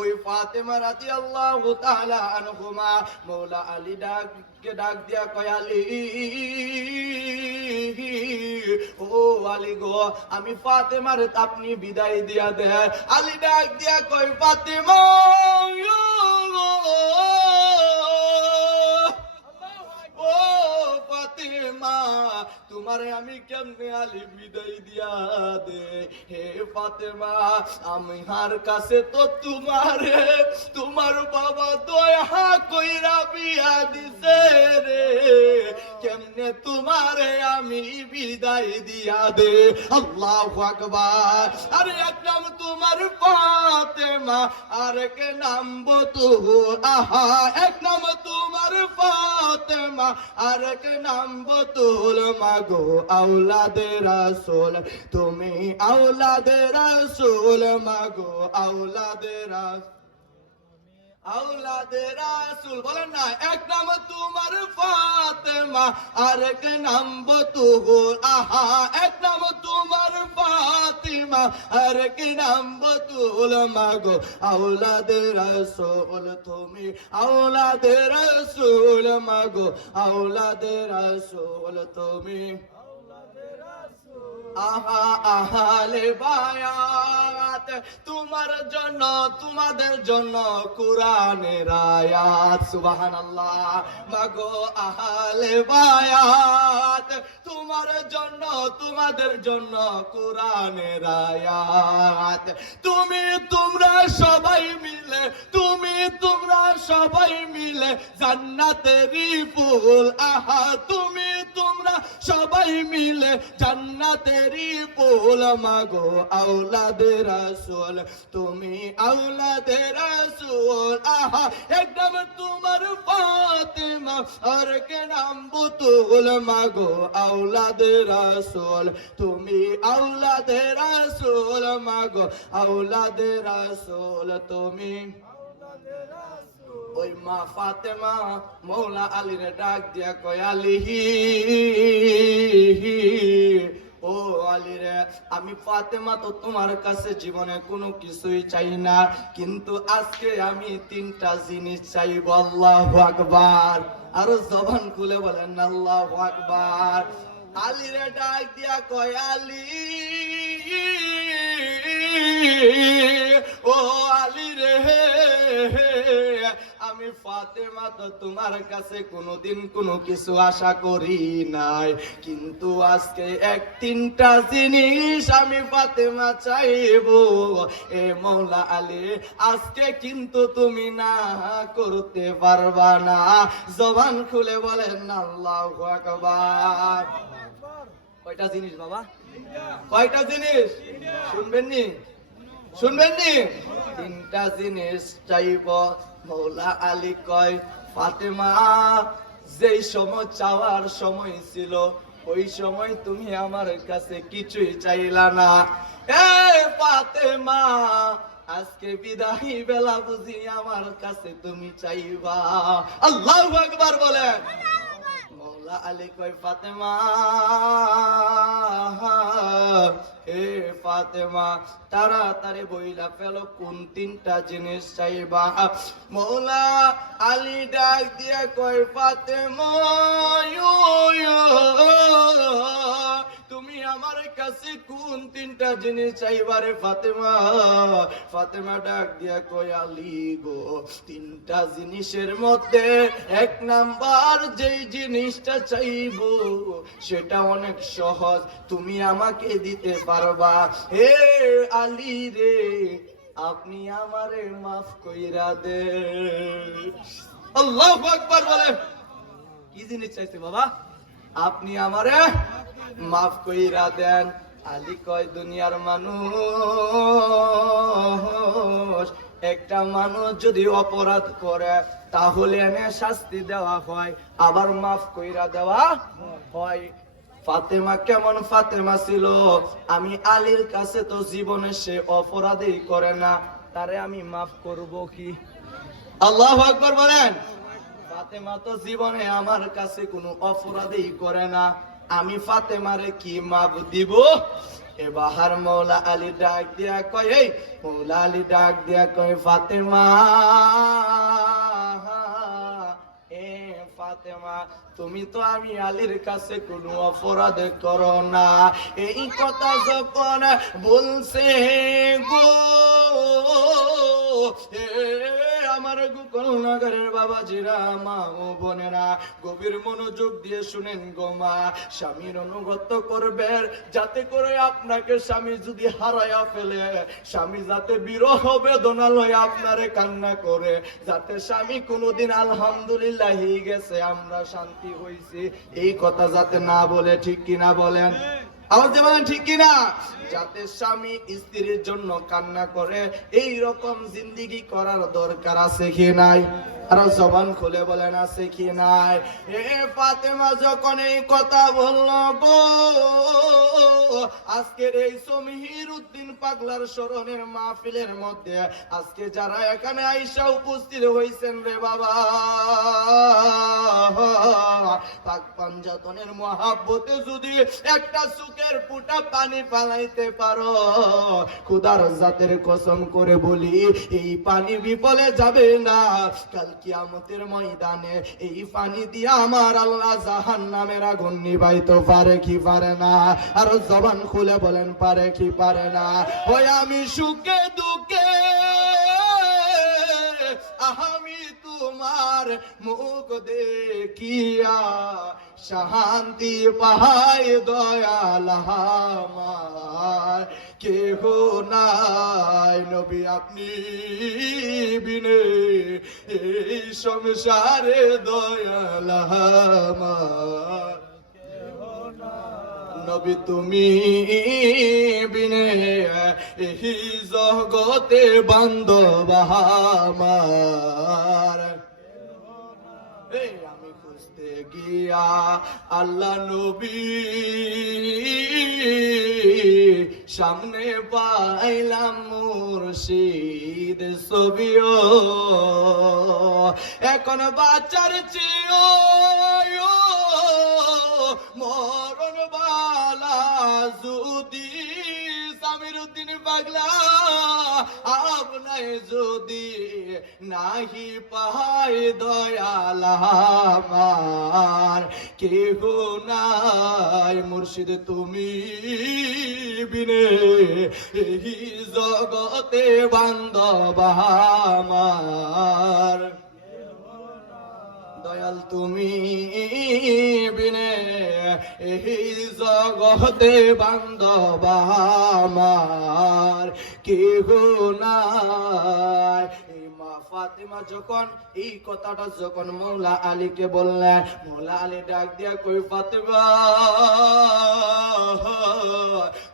ওই ফাতেমা রাদিয়াল্লাহু তাআলা আনহুমা মওলা আলী ডাক দিয়া কয়, আলী ও আলী গো, আমি ফাতেমার আপনি বিদায় দিয়া দে। আলী ডাক দিয়া কয়, ফাতেমা ও ফাতেমা, তোমারে আমি কেমনে আলী বিদায় দিয়া দে? হে ফাতেমা, আমার কাছে তো তোমার বাবা দয়া কইরা বিয়া দিছে রে, কেমনে তোমারে আমি বিদায় দিয়া দে? আল্লাহু আকবার। আরে এক নাম তোমার ফাতেমা, আর কে নাম বতুল, আহা এক নাম তোমার ফাতেমা, আর কে নাম বতুল। মাগো আওলাদে রাসূল, তুমি আওলাদে রাসূল, মাগো আওলাদে রাসূল, আওলাদে রাসূল। বলেন না, এক নাম তোমার ফাতেমা, আর এক নাম বতুল, আহা এক নাম তোমার ফাতিমা, আর এক নাম বতুল। মাগো আওলাদে রাসূল, তুমি আওলাদে রাসূল, মাগো আওলাদে রাসূল, তুমি আহা আহলে বায়াত, তোমার জন্য তোমাদের জন্য কুরআনের আয়াত। সুবহানাল্লাহ। মাগো আহলে বায়াত, তোমার জন্য তোমাদের জন্য কুরআনের আয়াত। তোমরা সবাই মিলে, তোমরা সবাই মিলে জান্নাতেরই ফুল, আহা তোমরা সবাই মিলে জান্নাতেরই ফুল। মাগো আওলাদে রাসূল, তুমি আওলাদে রাসূল, আহা একদম তোমার ফাতেমা, আর কে নাম বতুল। মাগো আওলাদে রাসূল, তুমি আওলাদে রাসূল, মাগো আওলাদে রাসূল, তুমি। ওই মা ফাতেমা মওলা আলীর ডাক দিয়া কয়, আলী ও আলী রে, আমি ফাতেমা তো তোমার কাছে জীবনে কোনো কিছুই চাই না, কিন্তু আজকে আমি 3টা জিনিস চাইব। আল্লাহু আকবার। আরো জবান খুলে বলেন আল্লাহু আকবার। আলী রে ডাক দিয়া কয়, আলী ও আলী রে, আমি ফাতেমা তো তোমার কাছে কোনোদিন কোনো কিছু আশা করি নাই, কিন্তু আজকে 3টা জিনিস আমি ফাতেমা চাইবো। এ মওলা আলী, আজকে কিন্তু তুমি না করতে পারবা না। জবান খুলে বলেন আল্লাহু আকবার। কয়টা জিনিস বাবা? কয়টা জিনিস? শুনবেননি? 3টা জিনিস চাইব। মওলা আলী কয়, ফাতেমা যেই সময় চাওয়ার সময় ছিল, ওই সময় তুমি আমার কাছে কিছুই চাইলা না। এ ফাতেমা, আজকে বিদায়ী বেলা বুঝি আমার কাছে তুমি চাইবা। আল্লাহু আকবার বলেন। মওলা আলী কয়, ফাতেমা হে ফাতেমা, তাড়াতাড়ি বইলা ফেলো কোন 3টা জিনিস চাইবা। মওলা আলী ডাক দিয়া কয়, ফাতেমা তুমি আমার কাছে কোন 3টা জিনিস চাইবা রে ফাতেমা? ফাতেমা ডাক দিয়া কয়, আলী গো, 3টা জিনিসের মধ্যে 1 নাম্বার যেই জিনিসটা চাইবো সেটা অনেক সহজ, তুমি আমাকে দিতে পারবা। হে আলী রে, আপনি আমারে মাফ কইরা দে। আল্লাহু আকবার বলেন। কি জিনিস চাইছে বাবা? আপনি আমারে মাফ কইরা দেন। আলী কয়, দুনিয়ার মানুষ, একটা মানুষ যদি অপরাধ করে তাহলে এনে শাস্তি দেওয়া হয়, আবার মাফ কইরা দেওয়া হয়। ফাতেমা কেমন ফাতেমা ছিল? আমি আলীর কাছে তো জীবনে সে অপরাধই করে না, তারে আমি মাফ করব কি? আল্লাহু আকবার বলেন। ফাতেমা তো জীবনে আমার কাছে কোনো অপরাধই করে না, আমি ফাতেমারে কি মাপ দিব? এবার মৌলা আলী ডাক দিয়া কয়, এই মৌলা আলী ডাক দিয়া কয়, ফাতেমা, এ ফাতেমা, তুমি তো আমি আলীর কাছে কোনো অপরাধ করো না। এই কথা যখন বলছে গো, আমার গোকুল নগরের বাবাজিরা, মা ও বোনেরা, গভীর মনোযোগ দিয়ে শুনেন গো মা। স্বামীর অনুগত করবেন, যাতে করে আপনাকে স্বামী যদি হারায়া ফেলে, স্বামী যাতে বিরহ বেদনা লয় আপনারে কান্না করে, যাতে স্বামী কোনোদিন আলহামদুলিল্লাহ গেছে, আমরা শান্তি হইছি, এই কথা যাতে না বলে। ঠিক কিনা বলেন? আবার যে বলেন ঠিক কিনা? যাতে স্বামী স্ত্রীর জন্য কান্না করে, এই রকম জিন্দেগি করার দরকার আছে কি নাই? আর জবান খুলে বলেন আছে কি নাই? এ ফাতেমা যখন এই কথা বলল গো, আজকের এই সমীর উদ্দিন পাগলার স্মরণের মাহফিলের মধ্যে আজকে যারা এখানে আইসা উপস্থিত হইছেন রে বাবা, পাক পাঞ্জাতনের মহাব্বতে যদি একটা সুখের ফুটা পানি পালাইতে পারো, খুদার জাতের কসম করে বলি, এই পানি বিফলে যাবে না। কাল কিয়ামতের ময়দানে এই পানি দিয়ে আমার আল্লাহ জাহান্নামের আগুন নিভাইতে পারে কি পারে না? আর জবান খুলে বলেন পারে কি পারে না? ওই আমি সুখে দুঃখে আমি তোমার মুখ দেখিয়া শান্তি পাই দয়াল আমার, কেহ নাই নবী আপনি বিনে এই সংসারে দয়াল আমার, নবী তুমি বিনে এই জগতে বান্ধব আমার। আমি খুঁজতে গিয়া আল্লাহ নবী সামনে পাইলাম মুর্শিদ ছবিও, এখন বাচ্চার চেয়েও মরণ বালা যদি সামির উদ্দিন পাগলা আপনায় যদি নাহি পায় দয়াল আমার, কেহ নাই মুর্শিদ তুমি বিনে এই জগতে বান্ধব আমার, দয়াল তুমি বিনে এই জগতে বান্ধব আমার, কেহ নাই। ফাতেমা যখন এই কথাটা যখন মৌলা আলীকে বললেন, মৌলা আলী ডাক দিয়া কই, ফাতেমা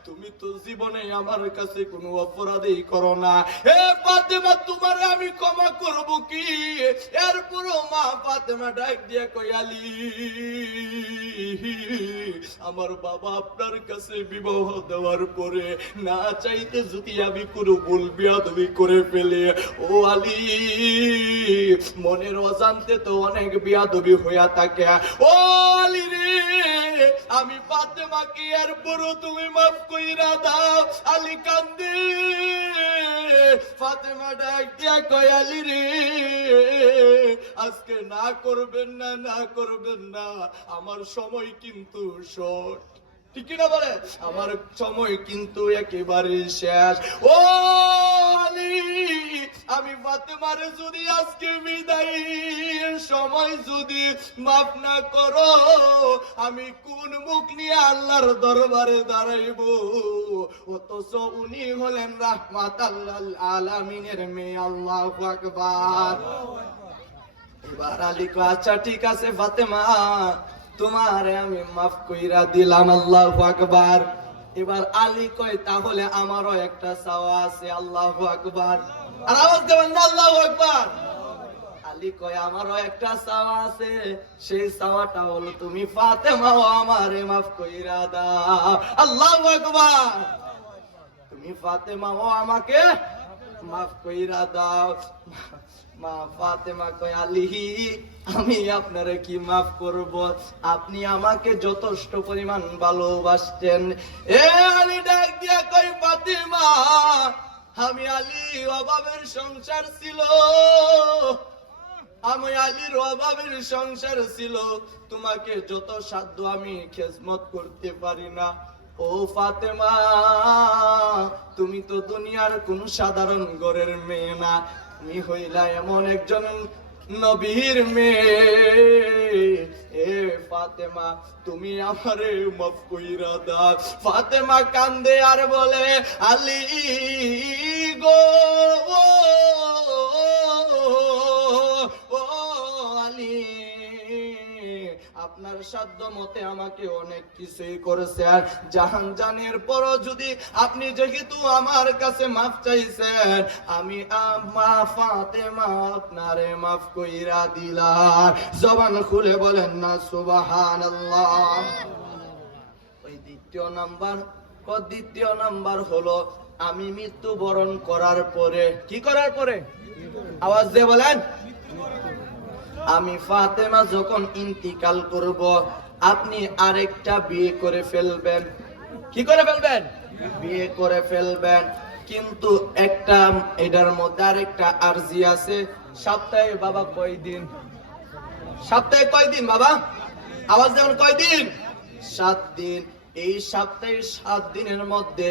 তুমি তো জীবনে আমার কাছে কোনো অপরাধই করো না। হে ফাতেমা তোমার আমি ক্ষমা করব কি? এরপরও মা ফাতেমা ডাক দিয়া কই, আলী আমার বাবা আপনার কাছে বিবাহ দেওয়ার পরে না চাইতে যদি আমি কোনো ভুল বেয়াদবি করে ফেলে, ও আলী মনের অজান্তে তো অনেক বেয়াদবি হইয়া থাকে, ও আলী রে আমি ফাতেমাকে এরপরও তুমি মাফ কইরা দাও। আলী কান্দে, ফাতেমা ডাক দিয়া কয়, আলী রে আজকে না করবেন না, না করবেন না, আমার সময় কিন্তু শর্ট। ঠিক না বলে? আমার সময় কিন্তু একেবারে শেষ। ও আলী আমি ফাতেমারে যদি আজকে বিদায়ের সময় যদি মাফ না করো, আমি কোন মুখ নিয়ে আল্লাহর দরবারে দাঁড়াইব? অথচ উনি হলেন রাহমাতাল লিল আলামিনের মেয়ে। আল্লাহু আকবার। এবার আলী কয়, আচ্ছা ঠিক আছে ফাতেমা তোমারে আমি মাফ কইরা দিলাম। আল্লাহু আকবার। এবার আলী কয়, তাহলে আমারও একটা চাওয়া আছে। আল্লাহু আকবার। আর আওয়াজ দেবেন না আল্লাহু আকবার। আলী কয়, আমারও একটা চাওয়া আছে, সেই চাওয়াটা হলো তুমি ফাতেমাও আমারে মাফ কইরা দাও। আল্লাহু আকবার। তুমি ফাতেমাও আমাকে মাফ কইরা দাও। মা ফাতেমা কয় আলী আমি আপনারে কি মাফ করব, আপনি আমাকে যথেষ্ট পরিমাণ ভালোবাসতেন। এ আলী ডাক দিয়া কই ফাতেমা আমি আলী অভাবের সংসার ছিল, আমি আলীর অভাবের সংসার ছিল, তোমাকে যত সাধ্য আমি খেজমত করতে পারি না। ও ফাতেমা তুমি তো দুনিয়ার কোন সাধারণ ঘরের মেয়ে না, তুমি হইলা এমন একজন নবীর মেয়ে। এ ফাতেমা তুমি আমারে মাফ কইরা দাও। ফাতেমা কান্দে আর বলে আলী গো ও আলী আপনার সাধ্য মতে আমাকে অনেক কিছুই করেছেন, জাহান জানের পরও যদি আপনি যেহেতু আমার কাছে মাফ চাইছেন, আমি মা ফাতেমা আপনারে মাফ কইরা দিলাম। জবান খুলে বলেন না সুবহানাল্লাহ। ওই দ্বিতীয় নাম্বার হলো আমি মৃত্যুবরণ করার পরে, কি করার পরে? আওয়াজ দিয়ে বলেন। আমি ফাতেমা যখন ইন্তিকাল করব, আপনি আরেকটা বিয়ে করে ফেলবেন। কি করে ফেলবেন? বিয়ে করে ফেলবেন। কিন্তু একটা এটার মধ্যে আরেকটা আরজি আছে। সপ্তাহে বাবা কয়দিন? সপ্তাহে কয়দিন বাবা? আওয়াজ দেন, কয়দিন? 7 দিন। এই সপ্তাহে 7 দিনের মধ্যে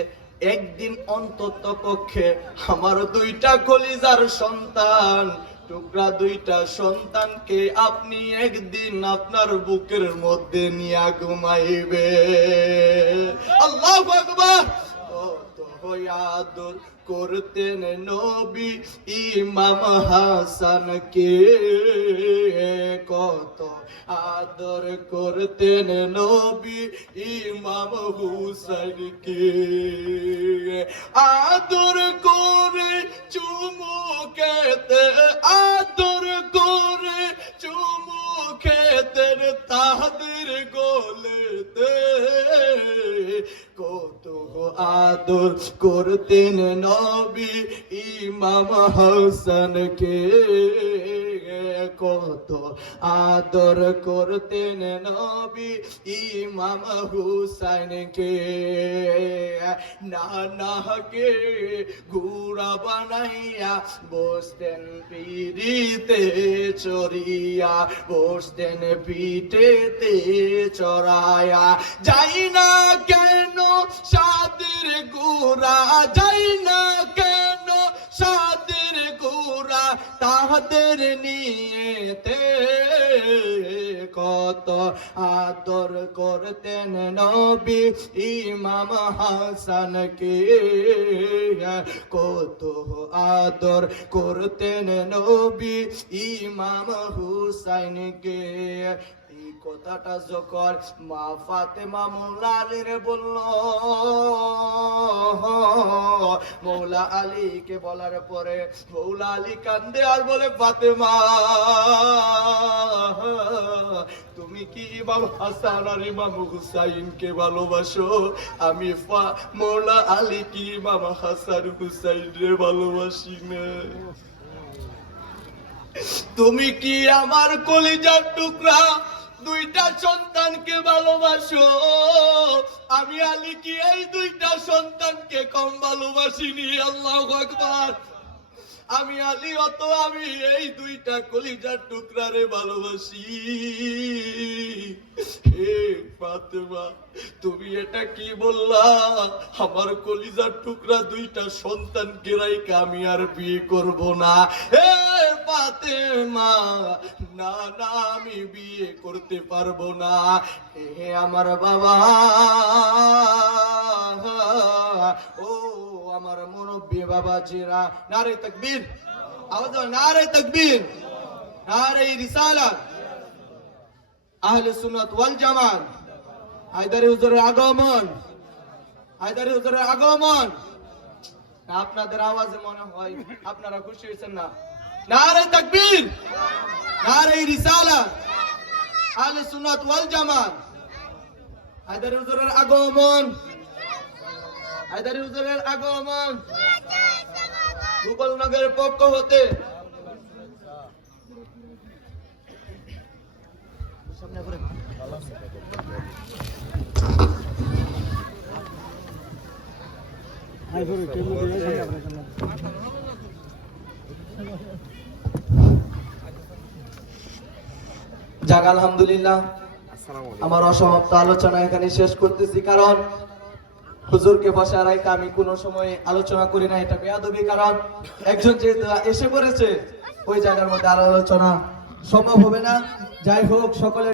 একদিন অন্তত পক্ষে আমার 2টা কলিজার সন্তান, টুকরা 2টা সন্তানকে আপনি একদিন আপনার বুকের মধ্যে নিয়ে ঘুমাইবে। আল্লাহু আকবার। আদর করতেন নবী ইমাম হাসানকে, কত আদর করতেন নবী ইমাম হুসাইনকে, আদর করে চুমু খেতে, আদর করে চুমু খেতেন তাদের গোলেতে, কত আদর করতেন নবী ইমাম হাসানকে, কত আদর করতেন নবী ইমাম হুসাইনকে। নানাকে ঘোড়া বানাইয়া বসতেন পিড়িতে চড়িয়া, বসতেন পিঠেতে চড়ায়া, যাই না কেন সাদের ঘোড়া, যাই না কেন সাদের ঘোড়া তাহাদের নিয়েতে, কত আদর করতেন নবী ইমাম হাসানকে, কত আদর করতেন নবী ইমাম হুসাইনকে। এই কথাটা যখন মা ফাতেমা মৌলা আলীর বলল, মৌলা আলীকে বলার পরে মৌলা আলী কান্দে আর বলে ফাতেমা তুমি কি ইমাম হাসান আর ইমাম হুসাইনকে ভালোবাসো? আমি মৌলা আলী কি ইমাম হাসান হুসাইনরে ভালোবাসি না? তুমি কি আমার কলিজার টুকরা 2টা সন্তানকে ভালোবাসো? আমি আলী কি এই 2টা সন্তানকে কম ভালোবাসিনি? আল্লাহু আকবার। আমি আলী অত আমি এই 2টা কলিজার টুকরারে ভালোবাসি। হে ফাতেমা তুমি এটা কি বললা? আমার কলিজার টুকরা 2টা সন্তানকে রাইখা আমি আর বিয়ে করব না। হে ফাতেমা না না আমি বিয়ে করতে পারবো না। হে আমার বাবা, ও আমার মুরব্বী বাবাজিরা, নারে তাকবীর, আওয়াজ নারে তাকবীর, নারে রিসালাত, আহলে সুন্নাত ওয়াল জামাত, হায়দারি হুজুরের আগমন, হায়দারি হুজুরের আগমন। আপনাদের আওয়াজে মনে হয় আপনারা খুশি হয়েছেন না? নারে তাকবীর, নারে রিসালাত, আহলে সুন্নাত ওয়াল জামাত, হায়দারি হুজুরের আগমন, হায়দারি হুজুরের আগমন। গোপালনগরের পক্ষ হতে যাক আলহামদুলিল্লাহ, আমার অসমাপ্ত আলোচনা এখানে শেষ করতেছি, কারণ হুজুরকে বসায় রাখতে আমি কোনো সময় আলোচনা করি না, এটা বেয়াদবি। কারণ একজন যেহেতু এসে পড়েছে, ওই জায়গার মধ্যে আলোচনা সম্ভব হবে না। যাই হোক, সকলে